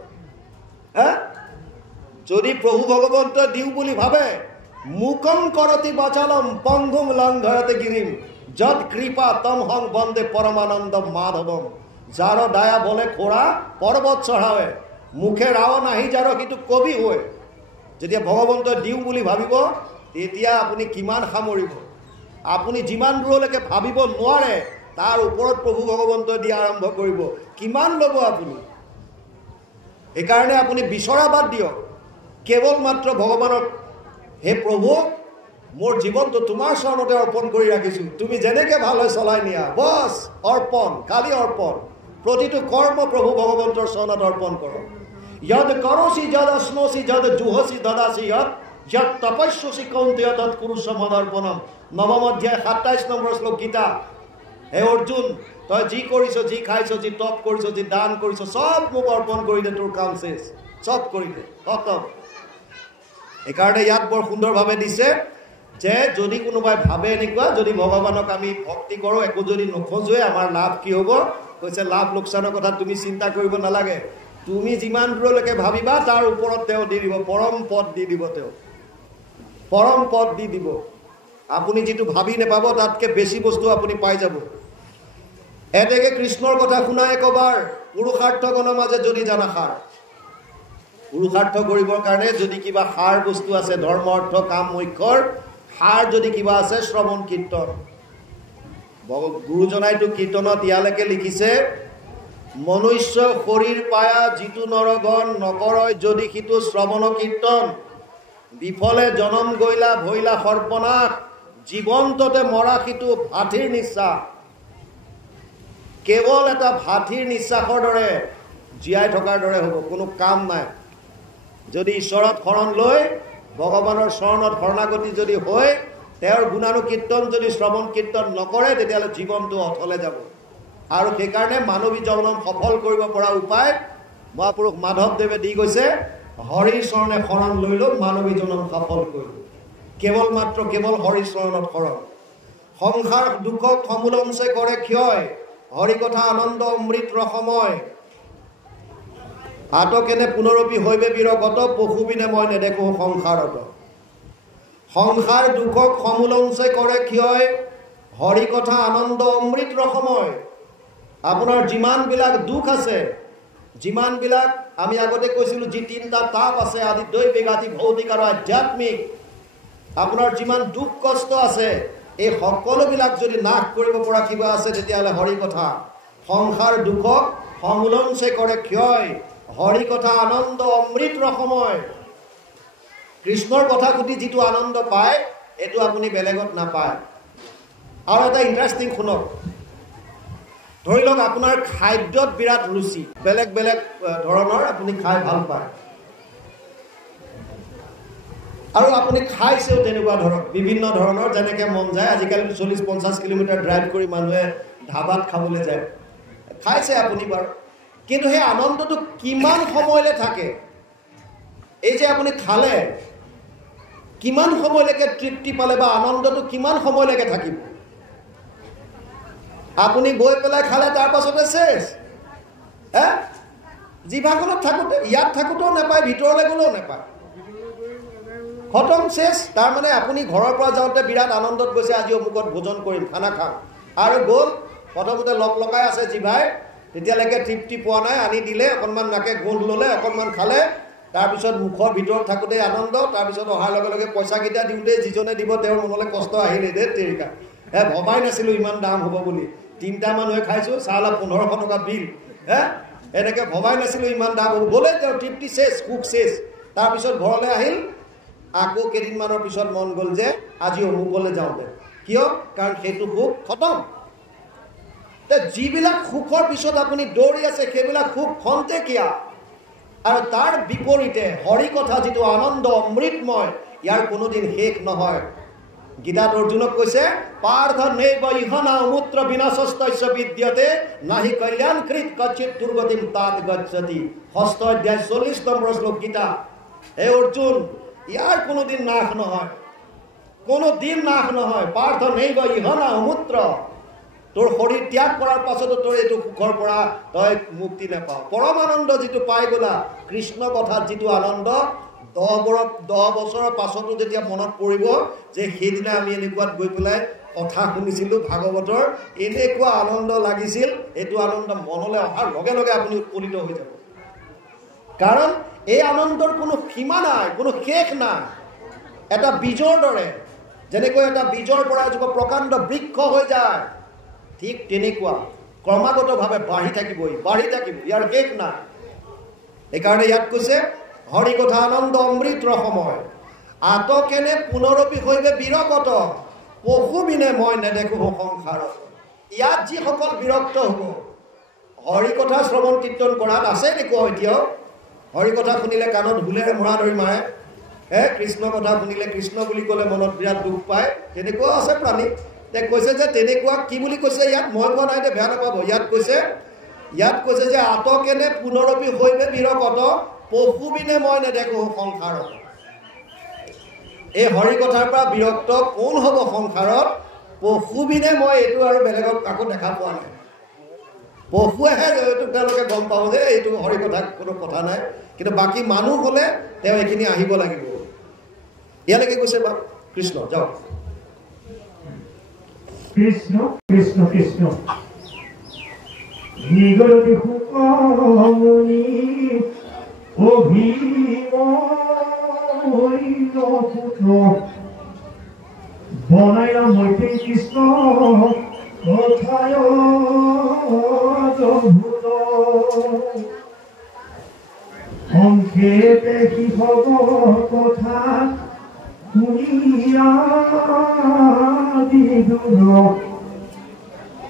যদি প্ৰভু ভগৱন্ত দিওঁ বুলি ভাবে মুকম কৰতি বাচালম পংগুম লংঘৰতে গিৰিম যদ কৃপা তম হং বন্দে পৰমানন্দ মাধৱম যাৰ দায়া বলে খোৰা পৰ্বত চঢ়াৱে মুখে ৰাও নাহি যাৰ কিন্তু কবি হয় যেতিয়া ভগৱন্ত দিওঁ বুলি ভাবিব তেতিয়া আপুনি কিমান সামৰিব আপুনি যিমান দূৰলৈকে ভাবিব নোৱাৰে তাৰ ওপৰত প্ৰভু ভগৱন্ত দিয়া আৰম্ভ কৰিব কিমান ল'ব আপুনি সেইকাৰণে আপুনি বিচৰা বাদ দিয়ক কেৱল মাত্ৰ ভগৱানক হে প্ৰভু মোৰ জীৱনটো তোমাৰ চৰণতে অৰ্পণ কৰি ৰাখিছোঁ তুমি যেনেকৈ ভাল হয় চলাই নিয়া বছ অৰ্পণ খালি অৰ্পণ প্ৰতিটো কৰ্ম প্ৰভু ভগৱন্তৰ চৰণত অৰ্পণ কৰক যদ কৰচি যদ অশ্নচি যদ জুহচি দদাচি যদ তপস্যচি কৌন্তেয় তৎ কুৰুষ মদৰ্পণম 9ম অধ্যায় 27 নম্বৰ শ্লোক গীতা হে অৰ্জুন তই যি কৰিছ যি খাইছ যি তপ কৰিছ যি দান কৰিছ চব মোক অৰ্পণ কৰি দে তোৰ কাম শেষ চব কৰি দে খতম এইকাৰণে ইয়াত বৰ সুন্দৰভাৱে দিছে যে যদি কোনোবাই ভাবে এনেকুৱা যদি ভগৱানক আমি ভক্তি কৰোঁ একো যদি নখোজোৱে আমাৰ লাভ কি হ'ব কৈছে লাভ লোকচানৰ কথা তুমি চিন্তা কৰিব নালাগে তুমি যিমান দূৰলৈকে ভাবিবা তাৰ ওপৰত তেওঁ দি দিব পৰম পদ দি দিব তেওঁ পৰম পদ দি দিব আপুনি যিটো ভাবি নেপাব তাতকৈ বেছি বস্তু আপুনি পাই যাব এতেকে কৃষ্ণৰ কথা শুনা একবাৰ পুৰুষাৰ্থগণৰ মাজে যদি জানা সাৰ পুৰুষাৰ্থ কৰিবৰ কাৰণে যদি কিবা সাৰ বস্তু আছে ধৰ্ম অৰ্থ কাম মোক্ষৰ সাৰ যদি কিবা আছে শ্ৰৱণ কীৰ্তন গুৰুজনাইতো কীৰ্তনত ইয়ালৈকে লিখিছে মনুষ্য শৰীৰ পায়া যিটো নৰগণ নকৰয় যদি সিটো শ্ৰৱণ কীৰ্তন বিফলে জনম গৈলা ভৈলা সৰ্বনাশ জীৱন্ততে মৰা সিটো ভাথিৰ নিশ্বাস কেৱল এটা ভাথিৰ নিশ্বাসৰ দৰে জীয়াই থকাৰ দৰে হ'ব কোনো কাম নাই যদি ঈশ্বৰত শৰণ লৈ ভগৱানৰ চৰণত শৰণাগতি যদি হয় তেওঁৰ গুণানুকীৰ্তন যদি শ্ৰৱণ কীৰ্তন নকৰে তেতিয়াহ'লে জীৱনটো অথলে যাব আৰু সেইকাৰণে মানৱী জনম সফল কৰিব পৰা উপায় মহাপুৰুষ মাধৱদেৱে দি গৈছে হৰিৰ চৰণে শৰণ লৈ লৈ মানৱী জনম সফল কৰিব কেৱল মাত্ৰ কেৱল হৰিৰ চৰণত শৰণ সংসাৰ দুখক সমুলঞ্চে কৰে ক্ষয় হৰি কথা আনন্দ অমৃত ৰসময় আটকেনে পুনৰপি হৈবে বিৰগত পশুবিনে মই নেদেখো সংসাৰত সংসাৰ দুখক সমুলঞ্চে কৰে ক্ষয় হৰি কথা আনন্দ অমৃত ৰসময় আপোনাৰ যিমানবিলাক দুখ আছে যিমানবিলাক আমি আগতে কৈছিলোঁ যি 3টা তাপ আছে আদি দৈবিক আদি ভৌতিক আৰু আধ্যাত্মিক আপোনাৰ যিমান দুখ কষ্ট আছে এই সকলোবিলাক যদি নাশ কৰিব পৰা কিবা আছে তেতিয়াহ'লে হৰি কথা সংসাৰ দুখক সমুলঞ্চে কৰে ক্ষয় হৰি কথা আনন্দ অমৃত ৰসময় কৃষ্ণৰ কথা সুধি যিটো আনন্দ পায় এইটো আপুনি বেলেগত নাপায় আৰু এটা ইণ্টাৰেষ্টিং শুনক ধৰি লওক আপোনাৰ খাদ্যত বিৰাট ৰুচি, বেলেগ বেলেগ ধৰণৰ আপুনি খাই ভাল পায় আৰু আপুনি খাইছেও তেনেকুৱা ধৰক বিভিন্ন ধৰণৰ যেনেকৈ মন যায়। আজিকালি 40-50 কিলোমিটাৰ ড্ৰাইভ কৰি মানুহে ধাবাত খাবলৈ যায়, খাইছে আপুনি বাৰু, কিন্তু সেই আনন্দটো কিমান সময়লৈ থাকে? এই যে আপুনি খালে কিমান সময়লৈকে তৃপ্তি পালে বা আনন্দটো কিমান সময়লৈকে থাকিব? আপুনি গৈ পেলাই খালে তাৰ পাছতে শেষ। জিভাখনত থাকোঁতে, ইয়াত থাকোঁতেও নাপায়, ভিতৰলৈ গ'লেও নাপায়, খতম, শেষ। তাৰমানে আপুনি ঘৰৰ পৰা যাওঁতে বিৰাট আনন্দত গৈছে, আজি অমুকত ভোজন কৰিম, খানা খাম, আৰু গ'ল, প্ৰথমতে লগ লগাই আছে জিভাই, তেতিয়ালৈকে তৃপ্তি পোৱা নাই, আনি দিলে, অকণমান নাকে গোন্ধ ল'লে, অকণমান খালে, তাৰপিছত মুখৰ ভিতৰত থাকোঁতেই আনন্দ, তাৰপিছত অহাৰ লগে লগে পইচাকেইটা দিওঁতেই যিজনে দিব তেওঁৰ মনলৈ কষ্ট আহিলে, দেই তেৰিকা, ভবাই নাছিলোঁ ইমান দাম হ'ব বুলি, 3টা মানুহে খাইছোঁ, চালা 1500 টকা বিল, এনেকৈ ভবাই নাছিলোঁ ইমান দাম হ'ব, গ'লে তেওঁ তৃপ্তি শেষ, সুখ শেষ। তাৰপিছত ঘৰলৈ আহিল, আকৌ কেইদিনমানৰ পিছত মন গ'ল যে আজি অমুকলৈ যাওঁতে, কিয়? কাৰণ সেইটো সুখ খতম। যিবিলাক সুখৰ পিছত আপুনি দৌৰি আছে সেইবিলাক সুখ খন্তেকীয়া, আৰু তাৰ বিপৰীতে হৰি কথা যিটো আনন্দ অমৃতময়, ইয়াৰ কোনোদিন শেষ নহয়। গীতাত অৰ্জুনক কৈছে, পাৰ্থ নৈব ইহনা অমূত্ৰ বিনাশস্তস্য বিদ্যতে নাহি কল্যাণকৃত কচ্চিৎ দুৰ্গতিম তাত গচ্ছতি। 6ষ্ঠ অধ্যায় 40 নম্বৰ শ্লোক গীতা। হে অৰ্জুন, ইয়াৰ কোনোদিন নাশ নহয়, কোনোদিন নাশ নহয়। পাৰ্থ নৈব ইহনা অমূত্ৰ, তোৰ শৰীৰ ত্যাগ কৰাৰ পাছতো তোৰ এইটো সুখৰ পৰা তই মুক্তি নাপাওঁ। পৰম আনন্দ যিটো পাই গ'লা, কৃষ্ণ কথাত যিটো আনন্দ, 10 বছৰৰ পাছতো যেতিয়া মনত পৰিব যে সেইদিনা আমি এনেকুৱাত গৈ পেলাই কথা শুনিছিলোঁ ভাগৱতৰ, এনেকুৱা আনন্দ লাগিছিল, এইটো আনন্দ মনলৈ অহাৰ লগে লগে আপুনি উৎফুল্লিত হৈ যাব। কাৰণ এই আনন্দৰ কোনো সীমা নাই, কোনো শেষ নাই। এটা বীজৰ দৰে, যেনেকৈ এটা বীজৰ পৰা এজোপা প্ৰকাণ্ড বৃক্ষ হৈ যায়, ঠিক তেনেকুৱা ক্ৰমাগতভাৱে বাঢ়ি থাকিব, ইয়াৰ শেষ নাই। সেইকাৰণে ইয়াত কৈছে, হৰি কথা আনন্দ অমৃত সময়, আতকেনে পুনৰপি হৈবে বিৰকত, পশুবিনে মই নেদেখো সংসাৰত। ইয়াত যিসকল বিৰক্ত হ'ব, হৰি কথা শ্ৰৱণ কীৰ্তন কৰাত আছে দেখুৱা এতিয়াও, হৰি কথা শুনিলে কাণত হুলেৰে মৰা ধৰি মাৰে, কৃষ্ণ কথা শুনিলে কৃষ্ণ বুলি ক'লে মনত বিৰাট দুখ পায়, তেনেকুৱাও আছে প্ৰাণী। কৈছে যে তেনেকুৱা কি বুলি কৈছে ইয়াত, মই কোৱা নাই, বেয়া নাপাব। ইয়াত কৈছে যে আতকেনে পুনৰপি হৈবে বিৰকত, পশুবিনে মই নেদেখো সংসাৰত। এই হৰি কথাৰ পৰা বিৰক্ত কোন হ'ব সংসাৰত? পশুবিনে মই এইটো আৰু বেলেগত কাকো দেখা পোৱা নাই। পশুৱেহে এইটো তেওঁলোকে গম পাব যে এইটো হৰি কথা কোনো কথা নাই, কিন্তু বাকী মানুহ হ'লে তেওঁ এইখিনি আহিব লাগিব। ইয়ালৈকে কৈছে বা কৃষ্ণ, যাওক। কৃষ্ণ কৃষ্ণ কৃষ্ণ নিগরতি হুকমনি অভিময়পুত্র বনাইলা মৈত্রী কৃষ্ণ কথায় ভূত সংক্ষেপে শিৱ কথা শুনিয়া বিদুৰ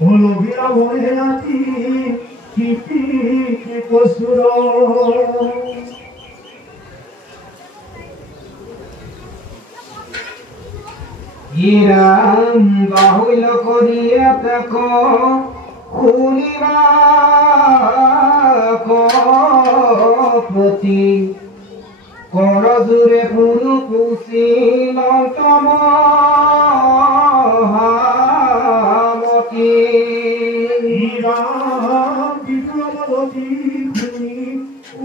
অলভিয়া মনে ৰাতি কীৰ্তি কচুৰ। ইৰাম বাহুল কৰিয়া তাক শুনিবা প্ৰতি কৰজোৰে কোনো কুশীলতমহামতি। ইৰাম বিদ্ৰৱতী শুনি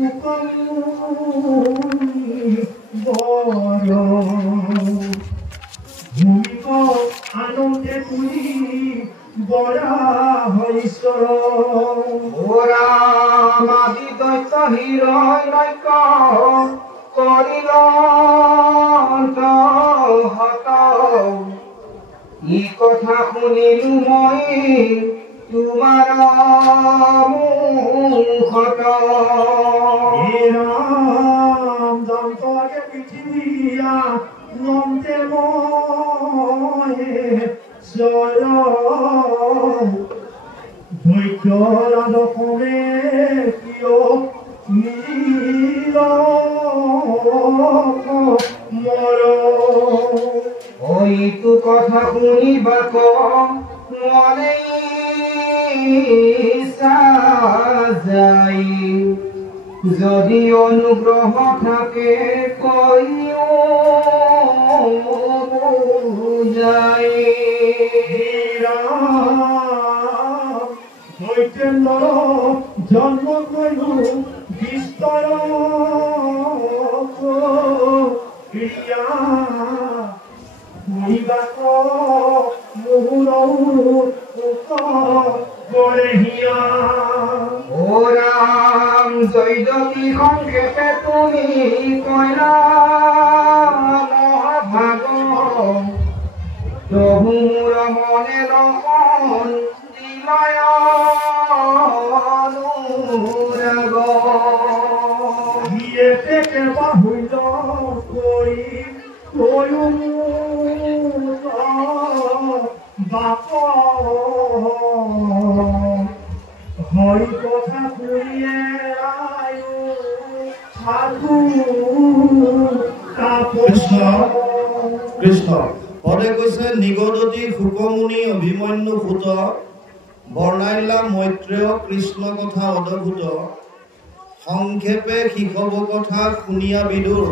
উপমুনি বৰ ভূমিক আনন্দে পুৰি বৰা হৰিশ্বৰ। ৰামাদি দৈত্য হিৰয় নৈক কৰিল হত, ই কথা শুনিলো মই তোমাৰ মুখত। ৰাম দন্তকে পৃথিৱীয়া নন্তে মই জয় দৈত্য দৈত্যরাজ কমে কিয় মিলিল মর ওই তু কথা শুনিবাক মনে যায় যদি অনুগ্রহ থাকে কইও বুঝাই দৈত্যেন্দ্র জন্ম কইল বিস্তর ক্রিয়া হইবাক মুহুর গড়ে হিয়া ও রাম জয়দী সংক্ষেপে তুমি কইলা মহাভাগ প্রভু মোর মনে রহন দিলয় অনুরাগ গিয়ে থেকে বাহুল করি কয়ুম বাপ হয় কথা কইয়ে আয়ু সাধু কৃষ্ণ কৃষ্ণ পদে কৈছে নিগদতি শুকমুনি অভিমন্যু সুত বৰ্ণাইলা মৈত্ৰেয় কৃষ্ণ কথা অদভূত সংক্ষেপে শিশৱ কথা শুনিয়া বিদুৰ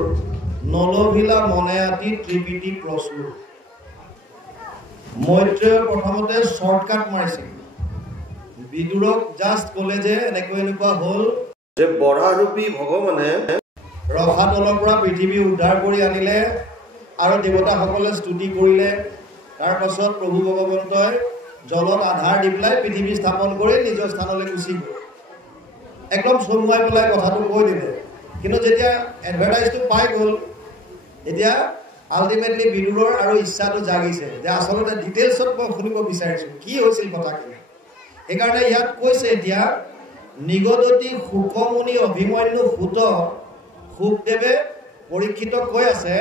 নলভিলা মনে আতি ত্ৰিপিটি প্ৰচুৰ। মৈত্ৰেয় প্ৰথমতে শ্বৰ্টকাট মাৰিছিল, বিদুৰক জাষ্ট ক'লে যে এনেকুৱা হ'ল যে বৰাৰূপী ভগৱানে ৰসাতলৰ পৰা পৃথিৱী উদ্ধাৰ কৰি আনিলে আৰু দেৱতাসকলে স্তুতি কৰিলে। তাৰ পাছত প্ৰভু ভগৱন্তই জলত আধাৰ দি পেলাই পৃথিৱী স্থাপন কৰি নিজৰ স্থানলৈ গুচি গ'ল। একদম চমুৱাই পেলাই কথাটো কৈ দিলে। কিন্তু যেতিয়া এডভাৰটাইজটো পাই গ'ল, এতিয়া আল্টিমেটলি বিদুৰৰ আৰু ইচ্ছাটো জাগিছে যে আচলতে ডিটেইলছত মই শুনিব বিচাৰিছোঁ কি হৈছিল কথাখিনি। সেইকাৰণে ইয়াত কৈছে এতিয়া নিগদতি শুকমুনি অভিমন্যু সুত। শুকদেৱে পৰীক্ষিতক কৈ আছে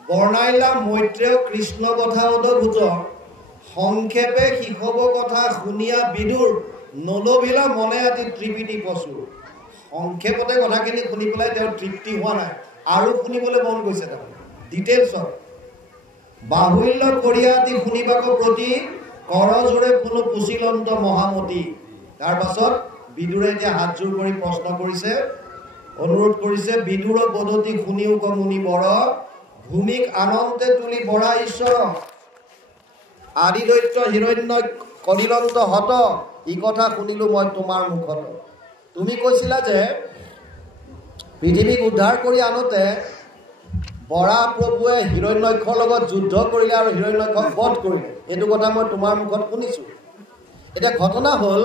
বৰ্ণাইলা মৈত্ৰেয় কৃষ্ণ কথা অদভূত সংক্ষেপে শিশৱ কথা শুনিয়া বিদুৰ নলভিলা মনে আতি ত্ৰিপিটি প্ৰচুৰ। সংক্ষেপতে কথাখিনি শুনি পেলাই তেওঁৰ তৃপ্তি হোৱা নাই, আৰু শুনিবলৈ মন গৈছে। তাৰমানে ডিটেইলছত বাহুল্য কৰিয়া আতি শুনিবাক প্ৰতি কৰজোৰে কোনো পুচিলন্ত মহামতী। তাৰ পাছত বিদুৰে এতিয়া হাতযোৰ কৰি প্ৰশ্ন কৰিছে, অনুৰোধ কৰিছে বিদুৰ পদ্ধতি শুনিও ক মুনি বৰ ভূমিক আনন্দে তুলি বৰা ঈশ্বৰ আদি দৈত্য হিৰণ্য কলিলন্ত হত ই কথা শুনিলো মই তোমাৰ মুখত। তুমি কৈছিলা যে পৃথিৱীক উদ্ধাৰ কৰি আনোতে বৰা প্ৰভুৱে হিৰণ্যক্ষৰ লগত যুদ্ধ কৰিলে আৰু হিৰণ্যক্ষক বধ কৰিলে। এইটো কথা মই তোমাৰ মুখত শুনিছোঁ। এতিয়া ঘটনা হ'ল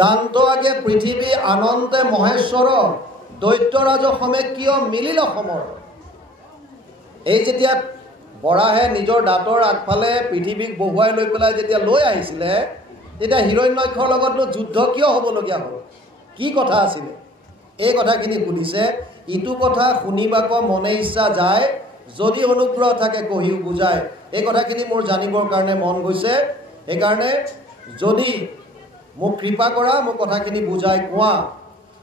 দান্ত আগে পৃথিৱী আনন্দে মহেশ্বৰ দৈত্যৰাজ সমে কিয় মিলিল সমৰ। এই যেতিয়া বৰাহে নিজৰ দাঁতৰ আগফালে পৃথিৱীক বহুৱাই লৈ পেলাই যেতিয়া লৈ আহিছিলে, তেতিয়া হিৰণ্যক্ষৰ লগতনো যুদ্ধ কিয় হ'বলগীয়া হ'ল, কি কথা আছিলে, এই কথাখিনি সুধিছে। ইটো কথা শুনিবাক মনে ইচ্ছা যায় যদি অনুগ্ৰহ থাকে কহিও বুজায়। এই কথাখিনি মোৰ জানিবৰ কাৰণে মন গৈছে। সেইকাৰণে যদি মোক কৃপা কৰা, মোক কথাখিনি বুজাই কোৱা।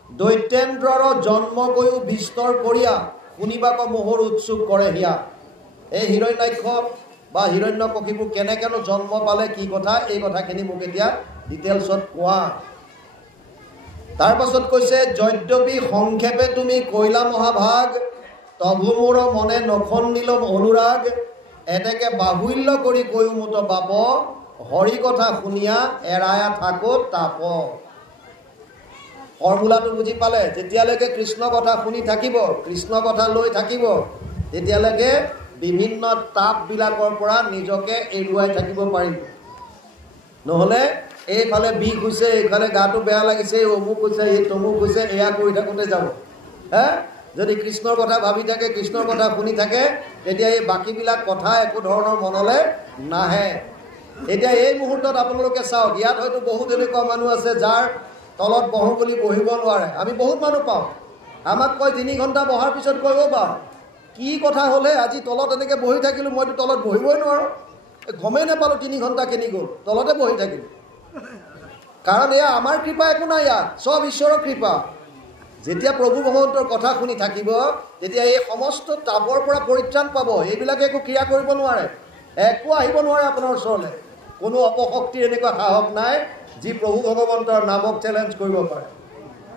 দৈত্যেন্দ্ৰৰ জন্ম গৈও বিস্তৰ কৰিয়া শুনিবাক মোহৰ উৎসুক কৰে হিয়া। এই হিৰণ্যাক্ষ বা হিৰণ্যকশিপুৰ কেনেকেনো জন্ম পালে, কি কথা, এই কথাখিনি মোক এতিয়া ডিটেইলছত কোৱা। তাৰ পাছত কৈছে যদ্যপি সংক্ষেপে তুমি কৈলা মহাভাগ তভু মোৰ মনে নখন্দিল অনুৰাগ এতেকে বাহুল্য কৰি কৈও মোত বাপ হৰি কথা শুনিয়া এৰায়া থাকো তাপ। ফৰ্মুলাটো বুজি পালে? যেতিয়ালৈকে কৃষ্ণ কথা শুনি থাকিব, কৃষ্ণ কথা লৈ থাকিব, তেতিয়ালৈকে বিভিন্ন তাপবিলাকৰ পৰা নিজকে এৰুৱাই থাকিব পাৰিব। নহ'লে এইফালে বিষ হৈছে, এইফালে গাটো বেয়া লাগিছে, অমুক হৈছে, এই তমুক হৈছে, এয়া কৰি থাকোঁতে যাব। যদি কৃষ্ণৰ কথা ভাবি থাকে, কৃষ্ণৰ কথা শুনি থাকে, তেতিয়া এই বাকীবিলাক কথা একো ধৰণৰ মনলৈ নাহে। এতিয়া এই মুহূৰ্তত আপোনালোকে চাওক, ইয়াত হয়তো বহুত এনেকুৱা মানুহ আছে যাৰ তলত বহোঁ বুলি বহিব নোৱাৰে। আমি বহুত মানুহ পাওঁ, আমাক কয় 3 ঘণ্টা বহাৰ পিছত কয় অ' বা কি কথা হ'লে আজি তলত এনেকৈ বহি থাকিলোঁ, মইতো তলত বহিবই নোৱাৰোঁ, গমেই নাপালোঁ 3 ঘণ্টা কেনি গ'ল, তলতে বহি থাকিলোঁ। কাৰণ এয়া আমাৰ কৃপা একো নাই, ইয়াত চব ঈশ্বৰৰ কৃপা। যেতিয়া প্ৰভু ভগৱন্তৰ কথা শুনি থাকিব তেতিয়া এই সমস্ত তাপৰ পৰা পৰিত্ৰাণ পাব। এইবিলাকে একো ক্ৰিয়া কৰিব নোৱাৰে, একো আহিব নোৱাৰে আপোনাৰ ওচৰলৈ। কোনো অপশক্তিৰ এনেকুৱা সাহস নাই যি প্ৰভু ভগৱন্তৰ নামক চেলেঞ্জ কৰিব পাৰে।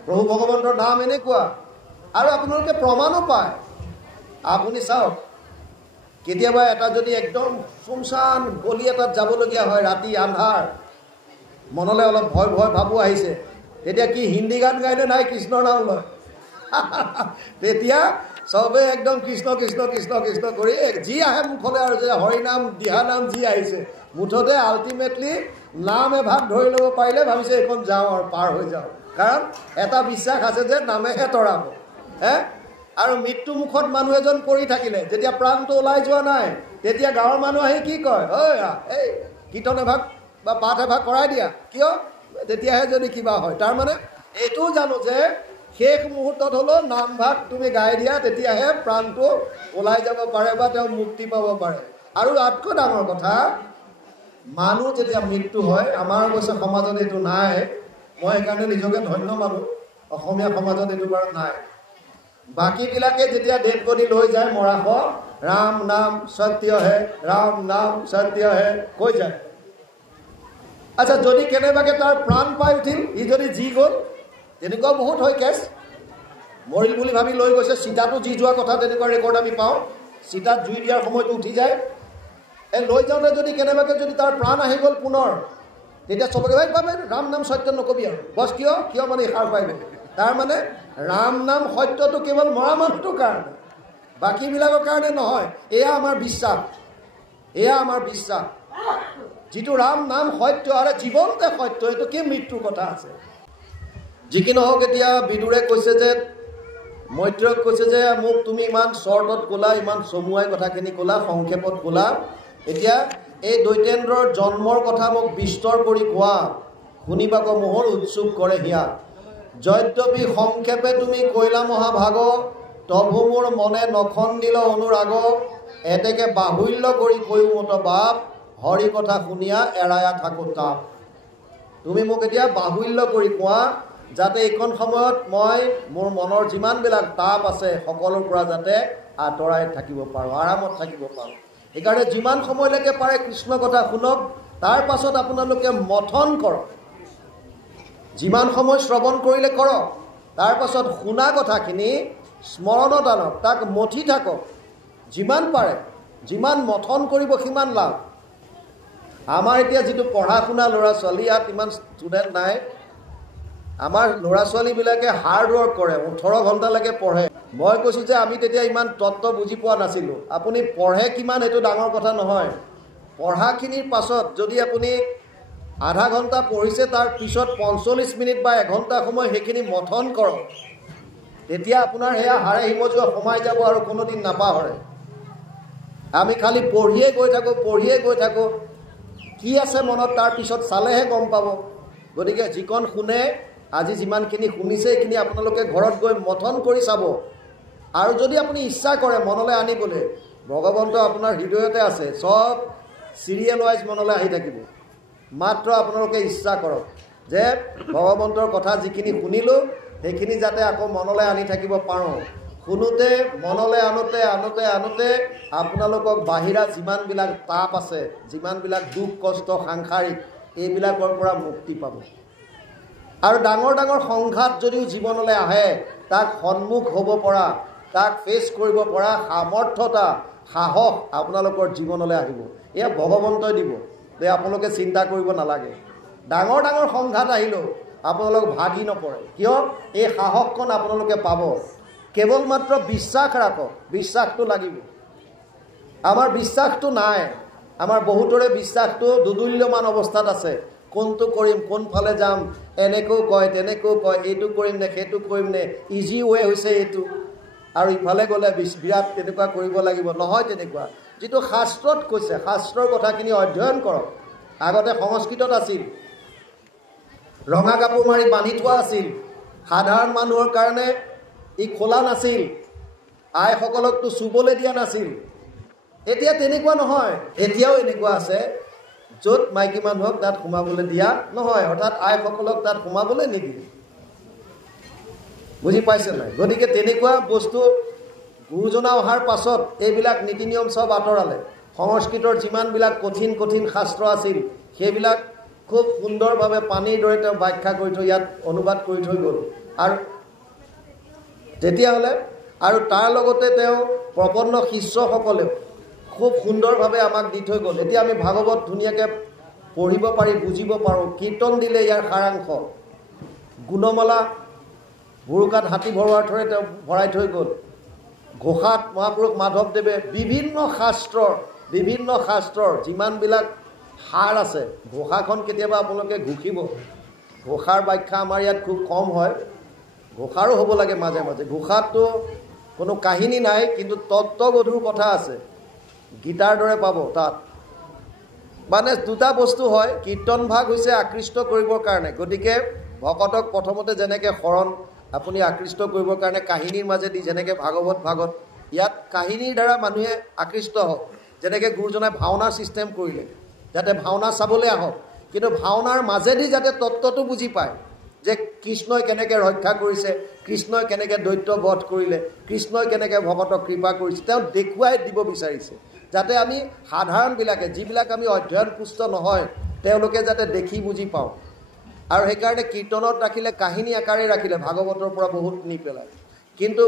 প্ৰভু ভগৱন্তৰ নাম এনেকুৱা, আৰু আপোনালোকে প্ৰমাণো পায়। আপুনি চাওক, কেতিয়াবা এটা যদি একদম শুনচান গলি এটাত যাবলগীয়া হয়, ৰাতি আন্ধাৰ, মনলৈ অলপ ভয় ভয় ভাবো আহিছে, তেতিয়া কি হিন্দী গান গাইনে নাই কৃষ্ণৰ নাম লয়? তেতিয়া চবে একদম কৃষ্ণ কৃষ্ণ কৃষ্ণ কৃষ্ণ কৰি যি আহে মুখলৈ, আৰু যে হৰিনাম দিহানাম যি আহিছে, মুঠতে আল্টিমেটলি নাম এভাগ ধৰি ল'ব পাৰিলে ভাবিছে এইখন যাওঁ আৰু পাৰ হৈ যাওঁ। কাৰণ এটা বিশ্বাস আছে যে নামেহে তৰাব। আৰু মৃত্যু মুখত মানুহ এজন পৰি থাকিলে, যেতিয়া প্ৰাণটো ওলাই যোৱা নাই, তেতিয়া গাঁৱৰ মানুহ আহি কি কয়, ঐ এই কীৰ্তন এভাগ বা পাঠ এভাগ কৰাই দিয়া, কিয়? তেতিয়াহে যদি কিবা হয়। তাৰমানে এইটোও জানো যে শেষ মুহূৰ্তত হ'লেও নামভাগ তুমি গাই দিয়া, তেতিয়াহে প্ৰাণটো ওলাই যাব পাৰে বা তেওঁ মুক্তি পাব পাৰে। আৰু আটাইতকৈ ডাঙৰ কথা, মানুহ যেতিয়া মৃত্যু হয়, আমাৰ অৱশ্যে সমাজত এইটো নাই, মই সেইকাৰণে নিজকে ধন্য মানুহ, অসমীয়া সমাজত এইটো বাৰু নাই। বাকীবিলাকে যেতিয়া ডেড বডি লৈ যায় মৰাশ, ৰাম নাম সত্য হে, ৰাম নাম সত্য হে কৈ যায়। আচ্ছা, যদি কেনেবাকে তাৰ প্ৰাণ পাই উঠিল, ই যদি জি গ'ল, তেনেকুৱা বহুত হয় কেছ। মৰিল বুলি ভাবি লৈ গৈছে, চিতাটো জি যোৱা কথা তেনেকুৱা ৰেকৰ্ড আমি পাওঁ। চিতাত জুই দিয়াৰ সময়টো উঠি যায়। এই লৈ যাওঁতে যদি কেনেবাকে যদি তাৰ প্ৰাণ আহি গ'ল পুনৰ, তেতিয়া চবকে ভাবে ৰাম নাম সত্য নকবি আৰু বছ। কিয় মানে সাৰ পাই গ'ল। তাৰমানে ৰাম নাম সত্যটো কেৱল মৰা মানুহটোৰ কাৰণে, বাকীবিলাকৰ কাৰণে নহয়। এয়া আমাৰ বিশ্বাস, এয়া আমাৰ বিশ্বাস। যিটো ৰাম নাম সত্য আৰু জীৱনতে সত্য, এইটো কি মৃত্যুৰ কথা আছে। যি কি নহওক, এতিয়া বিদুৰে কৈছে যে, মৈত্ৰক কৈছে যে মোক তুমি ইমান শ্বৰ্টত ক'লা, ইমান চমুৱাই কথাখিনি ক'লা, সংক্ষেপত ক'লা, এতিয়া এই দৈতেন্দ্ৰৰ জন্মৰ কথা মোক বিস্তৰ কৰি কোৱা, শুনিবাক মোহৰ উৎসুক কৰে হিয়া। যদ্যপি সংক্ষেপে তুমি কৈলা মহাভাগ, তভু মোৰ মনে নখন্দিল অনুৰাগ। এতেকে বাহুল্য কৰি কৈও মত বাপ, হৰি কথা শুনিয়া এৰায়া থাকো তাপ। তুমি মোক এতিয়া বাহুল্য কৰি কোৱা, যাতে এইখন সময়ত মই মোৰ মনৰ যিমানবিলাক তাপ আছে সকলোৰ পৰা যাতে আঁতৰাই থাকিব পাৰোঁ, আৰামত থাকিব পাৰোঁ। সেইকাৰণে যিমান সময়লৈকে পাৰে কৃষ্ণ কথা শুনক, তাৰ পাছত আপোনালোকে মথন কৰক। যিমান সময় শ্ৰৱণ কৰিলে কৰক, তাৰ পাছত শুনা কথাখিনি স্মৰণত আনক, তাক মথি থাকক। যিমান পাৰে, যিমান মথন কৰিব সিমান লাভ। আমাৰ এতিয়া যিটো পঢ়া শুনা ল'ৰা ছোৱালী, ইয়াত ইমান ষ্টুডেণ্ট নাই। আমাৰ ল'ৰা ছোৱালীবিলাকে হাৰ্ড ৱৰ্ক কৰে, 18 ঘণ্টালৈকে পঢ়ে। মই কৈছোঁ যে আমি তেতিয়া ইমান তত্ত্ব বুজি পোৱা নাছিলোঁ। আপুনি পঢ়ে কিমান এইটো ডাঙৰ কথা নহয়। পঢ়াখিনিৰ পাছত যদি আপুনি আধা ঘণ্টা পঢ়িছে, তাৰ পিছত 45 মিনিট বা এঘণ্টা সময় সেইখিনি মথন কৰক, তেতিয়া আপোনাৰ সেয়া হাড়ে হিমজুৱা সোমাই যাব আৰু কোনোদিন নাপাহৰে। আমি খালি পঢ়িয়ে গৈ থাকোঁ, কি আছে মনত তাৰ পিছত চালেহে গম পাব। গতিকে যিকণ শুনে, আজি যিমানখিনি শুনিছে এইখিনি আপোনালোকে ঘৰত গৈ মথন কৰি চাব। আৰু যদি আপুনি ইচ্ছা কৰে মনলৈ আনিবলৈ, ভগৱন্ত আপোনাৰ হৃদয়তে আছে, চব চিৰিয়েল ৱাইজ মনলৈ আহি থাকিব। মাত্ৰ আপোনালোকে ইচ্ছা কৰক যে ভগৱন্তৰ কথা যিখিনি শুনিলোঁ সেইখিনি যাতে আকৌ মনলৈ আনি থাকিব পাৰোঁ। শুনোতে, মনলৈ আনোতে আপোনালোকক বাহিৰা যিমানবিলাক তাপ আছে, যিমানবিলাক দুখ কষ্ট সাংসাৰিক, এইবিলাকৰ পৰা মুক্তি পাব। আৰু ডাঙৰ ডাঙৰ সংঘাত যদিও জীৱনলৈ আহে, তাক সন্মুখ হ'ব পৰা, তাক ফেচ কৰিব পৰা সামৰ্থ্যতা, সাহস আপোনালোকৰ জীৱনলৈ আহিব। এয়া ভগৱন্তই দিব, যে আপোনালোকে চিন্তা কৰিব নালাগে। ডাঙৰ ডাঙৰ সংঘাত আহিলেও আপোনালোক ভাগি নপৰে, কিয়? এই সাহসকণ আপোনালোকে পাব। কেৱল মাত্ৰ বিশ্বাস ৰাখক, বিশ্বাসটো লাগিব। আমাৰ বিশ্বাসটো নাই। আমাৰ বহুতৰে বিশ্বাসটো দুদুল্যমান অৱস্থাত আছে। কোনটো কৰিম, কোনফালে যাম, এনেকৈও কয় তেনেকৈও কয়, এইটো কৰিম নে সেইটো কৰিম নে, ইজি ৱে হৈছে এইটো, আৰু ইফালে গ'লে বিৰাট তেনেকুৱা কৰিব লাগিব। নহয় তেনেকুৱা। যিটো শাস্ত্ৰত কৈছে, শাস্ত্ৰৰ কথাখিনি অধ্যয়ন কৰক। আগতে সংস্কৃতত আছিল, ৰঙা কাপোৰ মাৰি বান্ধি থোৱা আছিল, সাধাৰণ মানুহৰ কাৰণে ই খোলা নাছিল, আইসকলকতো চুবলৈ দিয়া নাছিল। এতিয়া তেনেকুৱা নহয়, এতিয়াও এনেকুৱা আছে। য'ত মাইকী মানুহক তাত সোমাবলৈ দিয়া নহয়, অৰ্থাৎ আইসকলক তাত সোমাবলৈ নিদিয়ে। বুজি পাইছে নাই? গতিকে তেনেকুৱা বস্তু গুৰুজনা অহাৰ পাছত এইবিলাক নীতি নিয়ম চব আঁতৰালে। সংস্কৃতৰ যিমানবিলাক কঠিন কঠিন শাস্ত্ৰ আছিল সেইবিলাক খুব সুন্দৰভাৱে পানীৰ দৰে তেওঁ ব্যাখ্যা কৰি থৈ ইয়াত অনুবাদ কৰি থৈ গ'ল। আৰু তেতিয়াহ'লে আৰু তাৰ লগতে তেওঁ প্ৰপন্ন শিষ্যসকলেও খুব সুন্দৰভাৱে আমাক দি থৈ গ'ল। এতিয়া আমি ভাগৱত ধুনীয়াকৈ পঢ়িব পাৰি, বুজিব পাৰোঁ। কীৰ্তন দিলে ইয়াৰ সাৰাংশ। গুণমালা ভুৰুকাত হাতী ভৰোৱাৰ থৰে তেওঁ ভৰাই থৈ গ'ল। ঘোষাত মহাপুৰুষ মাধৱদেৱে বিভিন্ন শাস্ত্ৰৰ যিমানবিলাক সাৰ আছে, ঘোষাখন কেতিয়াবা আপোনালোকে ঘোষিব। ঘোষাৰ ব্যাখ্যা আমাৰ ইয়াত খুব কম হয়, ঘোষাৰো হ'ব লাগে মাজে মাজে। ঘোষাততো কোনো কাহিনী নাই, কিন্তু তত্ত্বগধুৰ কথা আছে, গীতাৰ দৰে পাব তাত। মানে দুটা বস্তু হয়, কীৰ্তন ভাগ হৈছে আকৃষ্ট কৰিবৰ কাৰণে। গতিকে ভকতক প্ৰথমতে যেনেকৈ শৰণ আপুনি আকৃষ্ট কৰিবৰ কাৰণে কাহিনীৰ মাজেদি, যেনেকৈ ভাগৱত ভাগত ইয়াত কাহিনীৰ দ্বাৰা মানুহে আকৃষ্ট হওক। যেনেকৈ গুৰুজনাই ভাওনা ছিষ্টেম কৰিলে, যাতে ভাওনা চাবলৈ আহক, কিন্তু ভাওনাৰ মাজেদি যাতে তত্ত্বটো বুজি পায় যে কৃষ্ণই কেনেকৈ ৰক্ষা কৰিছে, কৃষ্ণই কেনেকৈ দৈত্য বধ কৰিলে, কৃষ্ণই কেনেকৈ ভকতক কৃপা কৰিছে, তেওঁ দেখুৱাই দিব বিচাৰিছে, যাতে আমি সাধাৰণবিলাকে যিবিলাক আমি অধ্যয়ন পুষ্ট নহয় তেওঁলোকে যাতে দেখি বুজি পাওঁ। আৰু সেইকাৰণে কীৰ্তনত ৰাখিলে কাহিনী আকাৰে ৰাখিলে, ভাগৱতৰ পৰা বহুত নি পেলাই। কিন্তু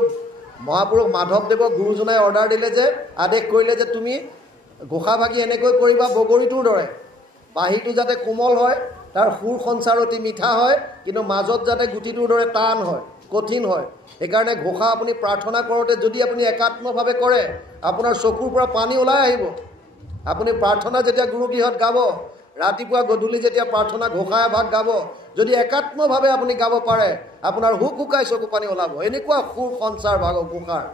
মহাপুৰুষ মাধৱদেৱক গুৰুজনাই অৰ্ডাৰ দিলে যে, আদেশ কৰিলে যে তুমি ঘোষা ভাগি এনেকৈ কৰিবা বগৰীটোৰ দৰে, বাঁহীটো যাতে কোমল হয়, তাৰ সুৰ সঞ্চাৰ অতি মিঠা হয়, কিন্তু মাজত যাতে গুটিটোৰ দৰে টান হয়, কঠিন হয়। সেইকাৰণে ঘোষা আপুনি প্ৰাৰ্থনা কৰোঁতে যদি আপুনি একাত্মভাৱে কৰে, আপোনাৰ চকুৰ পৰা পানী ওলাই আহিব। আপুনি প্ৰাৰ্থনা যেতিয়া গুৰুগৃহত গাব, ৰাতিপুৱা গধূলি যেতিয়া প্ৰাৰ্থনা ঘোষা এভাগ গাব, যদি একাত্মভাৱে আপুনি গাব পাৰে, আপোনাৰ হুক হুকাই চকু পানী ওলাব। এনেকুৱা সুৰ সঞ্চাৰ ঘোষাৰ।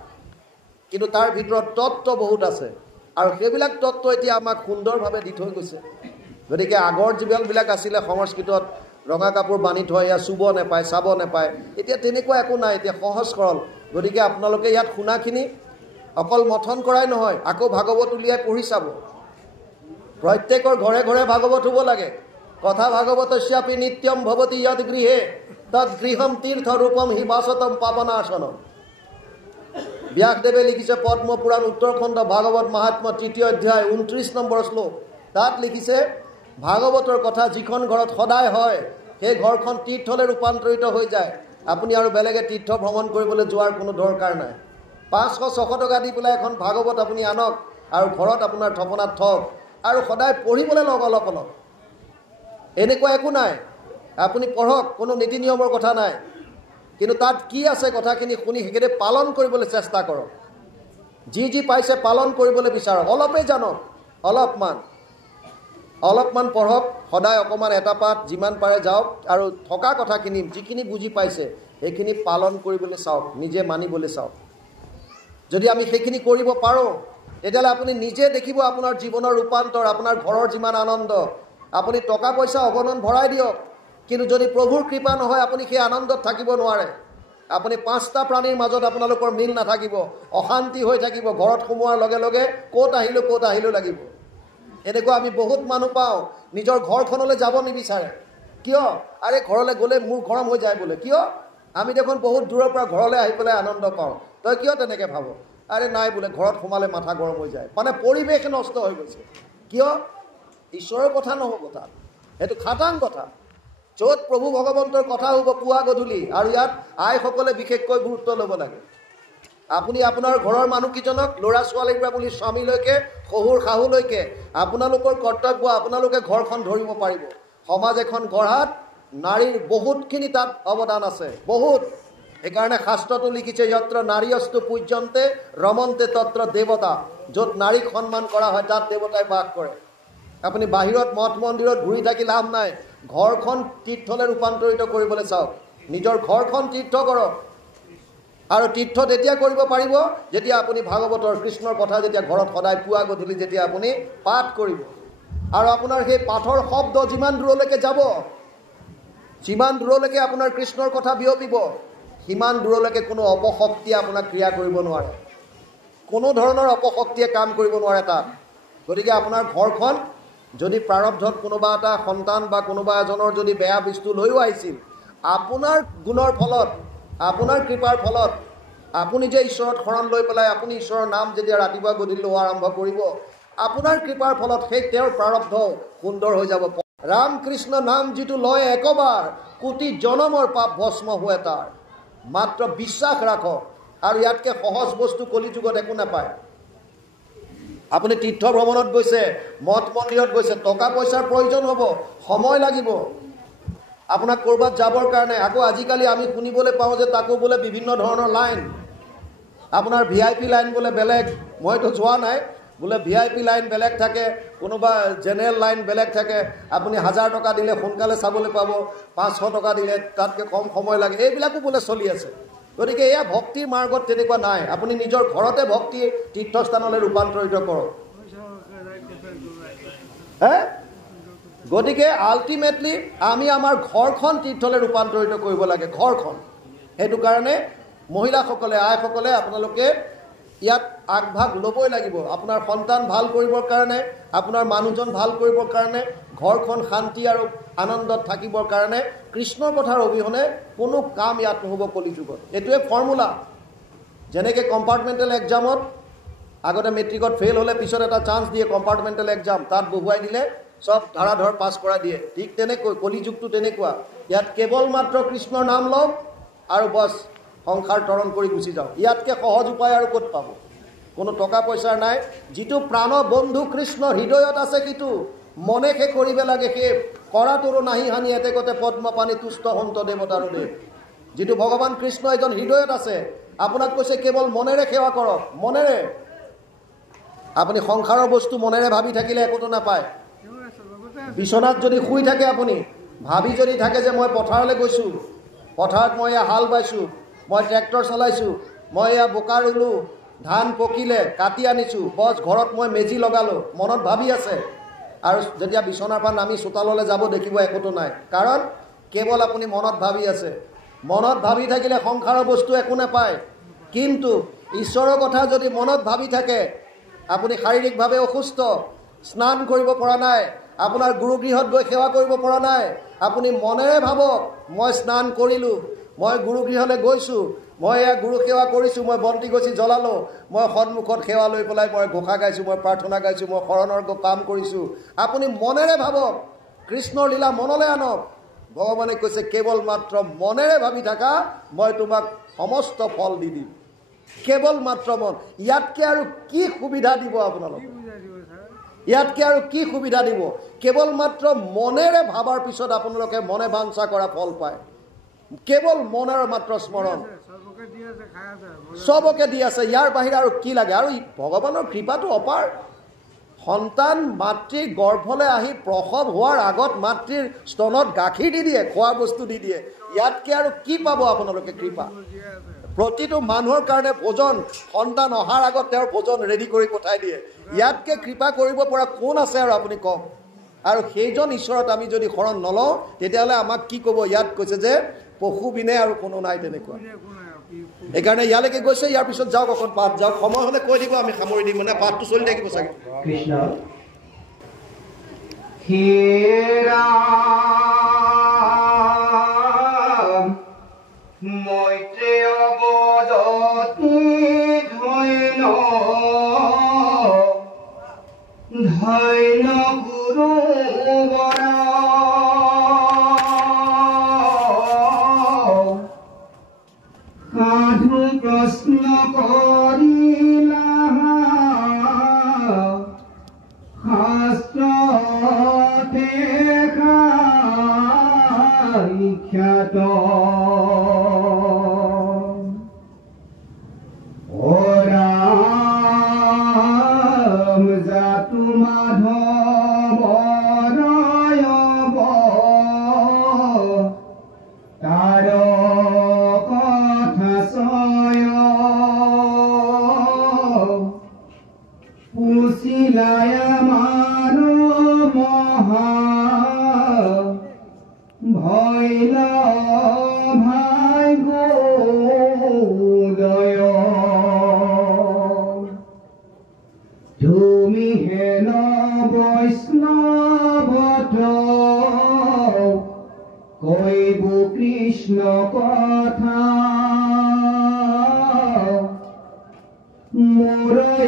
কিন্তু তাৰ ভিতৰত তত্ত্ব বহুত আছে, আৰু সেইবিলাক তত্ত্ব এতিয়া আমাক সুন্দৰভাৱে দি থৈ গৈছে। গতিকে আগৰ যিবিলাক আছিলে সংস্কৃতত ৰঙা কাপোৰ বান্ধি থয়, এয়া চুব নাপায়, চাব নাপায়, এতিয়া তেনেকুৱা একো নাই, এতিয়া সহজ সৰল। গতিকে আপোনালোকে ইয়াত শুনাখিনি অকল মথন কৰাই নহয়, আকৌ ভাগৱত উলিয়াই পঢ়ি চাব। প্ৰত্যেকৰ ঘৰে ঘৰে ভাগৱত হ'ব লাগে। কথা ভাগৱতস্যাপি নিত্যম ভৱতি যদ গৃহে তদ গৃহম তীৰ্থ ৰূপম হি বাসতম পাবনাসনম। ব্যাসদেৱে লিখিছে পদ্ম পুৰাণ উত্তৰখণ্ড ভাগৱত মহাত্ম্য ৩য় অধ্যায় ২৯ নম্বৰ শ্লোক। তাত লিখিছে ভাগৱতৰ কথা যিখন ঘৰত সদায় হয় সেই ঘৰখন তীৰ্থলৈ ৰূপান্তৰিত হৈ যায়। আপুনি আৰু বেলেগে তীৰ্থ ভ্ৰমণ কৰিবলৈ যোৱাৰ কোনো দৰকাৰ নাই। ৫০০-৬০০ টকা দি পেলাই এখন ভাগৱত আপুনি আনক আৰু ঘৰত আপোনাৰ থপনাত থওক, আৰু সদায় পঢ়িবলৈ লওক অলপ অলপ। এনেকুৱা একো নাই, আপুনি পঢ়ক, কোনো নীতি নিয়মৰ কথা নাই। কিন্তু তাত কি আছে কথাখিনি শুনি সেইখিনি পালন কৰিবলৈ চেষ্টা কৰক। যি পাইছে পালন কৰিবলৈ বিচাৰক। অলপেই জানক, অলপমান পঢ়ক, সদায় অকণমান এটা পাঠ যিমান পাৰে যাওক, আৰু থকা কথাখিনি যিখিনি বুজি পাইছে সেইখিনি পালন কৰিবলৈ চাওক, নিজে মানিবলৈ চাওক। যদি আমি সেইখিনি কৰিব পাৰোঁ, তেতিয়াহ'লে আপুনি নিজে দেখিব আপোনাৰ জীৱনৰ ৰূপান্তৰ, আপোনাৰ ঘৰৰ যিমান আনন্দ। আপুনি টকা পইচা অগণন ভৰাই দিয়ক, কিন্তু যদি প্ৰভুৰ কৃপা নহয় আপুনি সেই আনন্দত থাকিব নোৱাৰে। আপুনি 5টা প্ৰাণীৰ মাজত আপোনালোকৰ মিল নাথাকিব, অশান্তি হৈ থাকিব। ঘৰত সোমোৱাৰ লগে লগে ক'ত আহিলোঁ লাগিব। এনেকুৱা আমি বহুত মানুহ পাওঁ, নিজৰ ঘৰখনলৈ যাব নিবিচাৰে। কিয়? আৰে ঘৰলৈ গ'লে মোৰ গৰম হৈ যায় বোলে। কিয়? আমি দেখোন বহুত দূৰৰ পৰা ঘৰলৈ আহি পেলাই আনন্দ পাওঁ। তই কিয় তেনেকৈ ভাব? আৰে নাই বোলে, ঘৰত সোমালে মাথা গৰম হৈ যায়। মানে পৰিৱেশ নষ্ট হৈ গৈছে। কিয়? ঈশ্বৰৰ কথা নহ'ব তাত, সেইটো খাটাং কথা। য'ত প্ৰভু ভগৱন্তৰ কথা হ'ব পুৱা গধূলি, আৰু ইয়াত আইসকলে বিশেষকৈ গুৰুত্ব ল'ব লাগে। আপুনি আপোনাৰ ঘৰৰ মানুহকেইজনক, ল'ৰা ছোৱালীৰ পৰা বুলি স্বামীলৈকে, শহুৰ শাহুলৈকে, আপোনালোকৰ কৰ্তব্য আপোনালোকে ঘৰখন ধৰিব পাৰিব। সমাজ এখন গঢ়াত নাৰীৰ বহুতখিনি তাত অৱদান আছে, বহুত। সেইকাৰণে শাস্ত্ৰটো লিখিছে যত্ৰ নাৰীয়স্তু পূজ্যন্তে ৰমন্তে তত্ৰ দেৱতা। য'ত নাৰীক সন্মান কৰা হয় তাত দেৱতাই বাস কৰে। আপুনি বাহিৰত মঠ মন্দিৰত ঘূৰি থাকি লাভ নাই, ঘৰখন তীৰ্থলৈ ৰূপান্তৰিত কৰিবলৈ চাওক। নিজৰ ঘৰখন তীৰ্থ কৰক, আৰু তীৰ্থ তেতিয়া কৰিব পাৰিব যেতিয়া আপুনি ভাগৱতৰ কৃষ্ণৰ কথা যেতিয়া ঘৰত সদায় পুৱা গধূলি যেতিয়া আপুনি পাঠ কৰিব, আৰু আপোনাৰ সেই পাঠৰ শব্দ যিমান দূৰলৈকে যাব, যিমান দূৰলৈকে আপোনাৰ কৃষ্ণৰ কথা বিয়পিব, সিমান দূৰলৈকে কোনো অপশক্তিয়ে আপোনাক ক্ৰিয়া কৰিব নোৱাৰে। কোনো ধৰণৰ অপশক্তিয়ে কাম কৰিব নোৱাৰে তাত। গতিকে আপোনাৰ ঘৰখন যদি প্ৰাৰব্ধত কোনোবা এটা সন্তান বা কোনোবা এজনৰ যদি বেয়া বস্তু লৈও আহিছিল, আপোনাৰ গুণৰ ফলত, আপোনাৰ কৃপাৰ ফলত আপুনি যে ঈশ্বৰৰ শৰণ লৈ পেলাই আপুনি ঈশ্বৰৰ নাম যেতিয়া ৰাতিপুৱা গধূলি লোৱা আৰম্ভ কৰিব, আপোনাৰ কৃপাৰ ফলত সেই তেওঁৰ প্ৰাৰব্ধ সুন্দৰ হৈ যাব। ৰাম কৃষ্ণ নাম যিটো লয় একবাৰ, কোটি জনমৰ পাপ ভস্ম হোৱে তাৰ। মাত্ৰ বিশ্বাস ৰাখক, আৰু ইয়াতকৈ সহজ বস্তু কলিযুগত একো নাপায়। আপুনি তীৰ্থ ভ্ৰমণত গৈছে, মঠ মন্দিৰত গৈছে, টকা পইচাৰ প্ৰয়োজন হ'ব, সময় লাগিব আপোনাক ক'ৰবাত যাবৰ কাৰণে। আকৌ আজিকালি আমি শুনিবলৈ পাওঁ যে তাকো বোলে বিভিন্ন ধৰণৰ লাইন, আপোনাৰ VIP লাইন বোলে বেলেগ, মইতো যোৱা নাই, বোলে VIP লাইন বেলেগ থাকে, কোনোবা জেনেৰেল লাইন বেলেগ থাকে। আপুনি 1000 টকা দিলে সোনকালে চাবলৈ পাব, 500 টকা দিলে তাতকৈ কম সময় লাগে, এইবিলাকো বোলে চলি আছে। গতিকে এয়া ভক্তিৰ মাৰ্গত তেনেকুৱা নাই। আপুনি নিজৰ ঘৰতে ভক্তি তীৰ্থস্থানলৈ ৰূপান্তৰিত কৰক। গতিকে আল্টিমেটলি আমি আমাৰ ঘৰখন তীৰ্থলৈ ৰূপান্তৰিত কৰিব লাগে, ঘৰখন। সেইটো কাৰণে মহিলাসকলে, আইসকলে আপোনালোকে ইয়াত আগভাগ ল'বই লাগিব। আপোনাৰ সন্তান ভাল কৰিবৰ কাৰণে, আপোনাৰ মানুহজন ভাল কৰিবৰ কাৰণে, ঘৰখন শান্তি আৰু আনন্দত থাকিবৰ কাৰণে কৃষ্ণৰ কথাৰ অবিহনে কোনো কাম ইয়াত নহ'ব কলিযুগত। এইটোৱে ফৰ্মুলা। যেনেকৈ কম্পাৰ্টমেণ্টেল এক্সামত আগতে মেট্ৰিকত ফেইল হ'লে পিছত এটা চান্স দিয়ে কম্পাৰ্টমেণ্টেল এক্সাম, তাত বহুৱাই দিলে চব ধাৰাধৰ পাছ কৰাই দিয়ে। ঠিক তেনেকৈ কলিযুগটো তেনেকুৱা। ইয়াত কেৱল মাত্ৰ কৃষ্ণৰ নাম লওক আৰু বছ সংসাৰ তৰণ কৰি গুচি যাওক। ইয়াতকৈ সহজ উপায় আৰু ক'ত পাব? কোনো টকা পইচাৰ নাই। যিটো প্ৰাণ বন্ধু কৃষ্ণ হৃদয়ত আছে, সিটো মনে শেষ কৰিব লাগে। সেই কৰাটোৰো নাহি হানি এতেকতে পদ্ম পানী তুষ্ট সন্ত দেৱতাৰো দেৱ। যিটো ভগৱান কৃষ্ণ এজন হৃদয়ত আছে, আপোনাক কৈছে কেৱল মনেৰে সেৱা কৰক, মনেৰে। আপুনি সংসাৰৰ বস্তু মনেৰে ভাবি থাকিলে একোতো নাপায়। বিচনাত যদি শুই থাকে, আপুনি ভাবি যদি থাকে যে মই পথাৰলৈ গৈছোঁ, পথাৰত মই এয়া হাল বাইছোঁ, মই ট্ৰেক্টৰ চলাইছোঁ, মই এয়া বোকা ৰুলোঁ, ধান পকিলে কাটি আনিছোঁ, বছ ঘৰত মই মেজি লগালোঁ, মনত ভাবি আছে। আৰু যেতিয়া বিচনাৰ পৰা নামি চোতাললৈ যাব দেখিব একোতো নাই। কাৰণ কেৱল আপুনি মনত ভাবি আছে। মনত ভাবি থাকিলে সংসাৰৰ বস্তু একো নাপায়। কিন্তু ঈশ্বৰৰ কথা যদি মনত ভাবি থাকে, আপুনি শাৰীৰিকভাৱে অসুস্থ, স্নান কৰিব পৰা নাই, আপোনাৰ গুৰুগৃহত গৈ সেৱা কৰিব পৰা নাই, আপুনি মনেৰে ভাবক মই স্নান কৰিলোঁ, মই গুৰুগৃহলৈ গৈছোঁ, মই এয়া গুৰু সেৱা কৰিছোঁ, মই বন্তি গছি জ্বলালোঁ, মই সন্মুখত সেৱা লৈ পেলাই মই ঘোষা গাইছোঁ, মই প্ৰাৰ্থনা গাইছোঁ, মই শৰণৰ কাম কৰিছোঁ। আপুনি মনেৰে ভাবক, কৃষ্ণৰ লীলা মনলৈ আনক। ভগৱানে কৈছে কেৱল মাত্ৰ মনেৰে ভাবি থাকা, মই তোমাক সমস্ত ফল দি দিম। কেৱল মাত্ৰ মন। ইয়াতকৈ আৰু কি সুবিধা দিব আপোনালোকে? ইয়াতকৈ আৰু কি সুবিধা দিব? কেৱল মাত্ৰ মনেৰে ভাবাৰ পিছত আপোনালোকে মনে বাঞ্ছা কৰা ফল পায়। কেৱল মনেৰে মাত্ৰ স্মৰণ, চবকে দি আছে। ইয়াৰ বাহিৰে আৰু কি লাগে? আৰু ভগৱানৰ কৃপাটো অপাৰ। সন্তান মাতৃৰ গৰ্ভলৈ আহি প্ৰসৱ হোৱাৰ আগত মাতৃৰ স্তনত গাখীৰ দি দিয়ে, খোৱা বস্তু দি দিয়ে। ইয়াতকৈ আৰু কি পাব আপোনালোকে কৃপা? প্ৰতিটো মানুহৰ কাৰণে ভোজন, সন্তান অহাৰ আগত তেওঁৰ ভোজন ৰেডি কৰি পঠাই দিয়ে। ইয়াতকৈ কৃপা কৰিব পৰা কোন আছে আৰু আপুনি কওক? আৰু সেইজন ঈশ্বৰত আমি যদি শৰণ নলওঁ, তেতিয়াহ'লে আমাক কি ক'ব? ইয়াত কৈছে যে পশু বিনে আৰু কোনো নাই তেনেকুৱা। সেইকাৰণে ইয়ালৈকে গৈছে। ইয়াৰ পিছত যাওক, অকণ পাঠ যাওক, সময় হ'লে কৈ দিব, আমি সামৰি দিম। মানে পাঠটো চলি থাকিব চাগে। কৃষ্ণ হেৰা মৈত্ৰেয় বদতি ধৈন ধৈন গুৰু বৰা সাধু প্ৰশ্ন কৰিলা শাস্ত্ৰতে খ্যাত ও ৰাম জাতু মাধৱৰয়ব তাৰ কথা চয়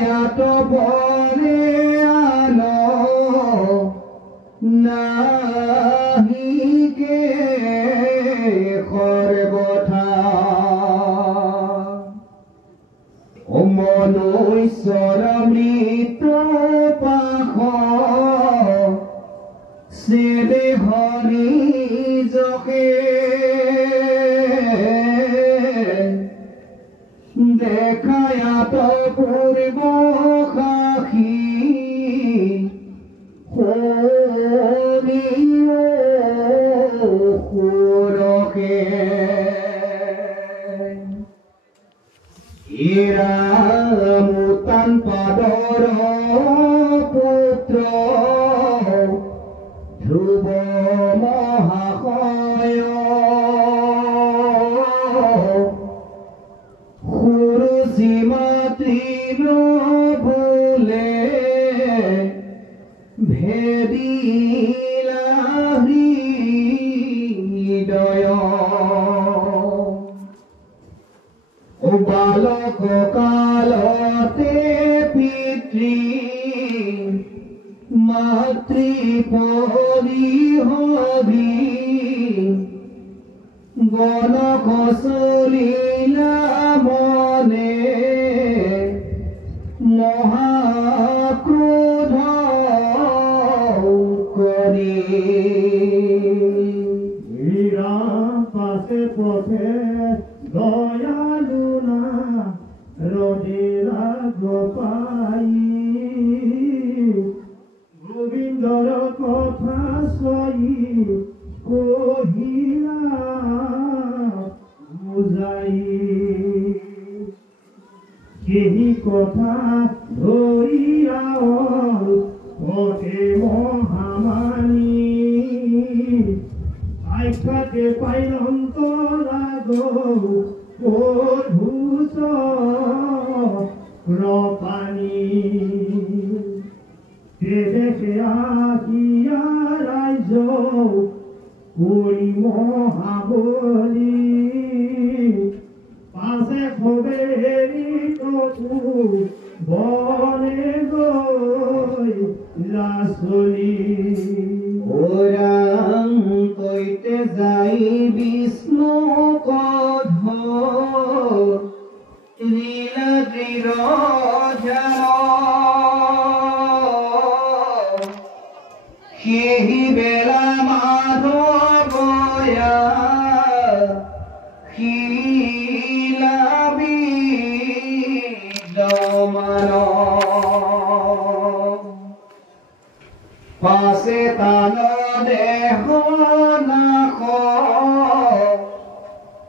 দেখায়াত বলে আনো নাহিকে সৰ্বথা মনুষ্যৰ মৃত পাশ সেদে হৰি জকে দেখায়াত পূৰ্ব সাক্ষী সুৰকে মুতান পাদৰ পুত্ৰ ধ্ৰুৱ মহাশয় সুৰুচি মাতৃৰ বোলে ভেদিলা হৃদয় বালক কালতে পিতৃ মাতৃ পৰিহৰি গণক চলিলা মনে মহাক্ৰোধ কৰি পাশে পথে দয়ালু না রোদেরা গোপাই গোবিন্দর কথা সই কহিলা বুঝাই কেহি কথা ধরিয়া ওঠে মহামানী আইখাতে পাইলন্ত লাগো ভূষ রপানি দেখে আহিয়া রাইজ করি মহাবলী পাশে খবেরি তবু বনে গই লাচলি ওরাং কইতে যাই বিষ্ণু কধ লীলাদ্রির সেই বেলা মাধবয়া শিলাবি দমান পাশে তান দেহ নাশ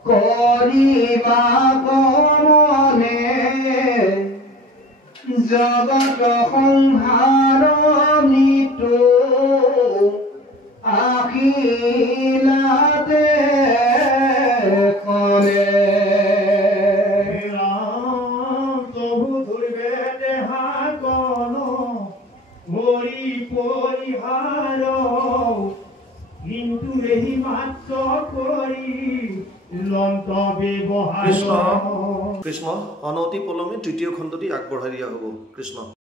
কৰিবা কমনে জগত সংসাৰ মৃত্যু আখিলাতে কলে তবু ধৰবে দেহা কন হৰি পৰিহাৰ কিন্তু এই মাত্ৰ কৰি লন্ত ব্যৱহাৰ কৃষ্ণ অনতি পলমে তৃতীয় খণ্ডটি আগবঢ়াই দিয়া হ'ব কৃষ্ণ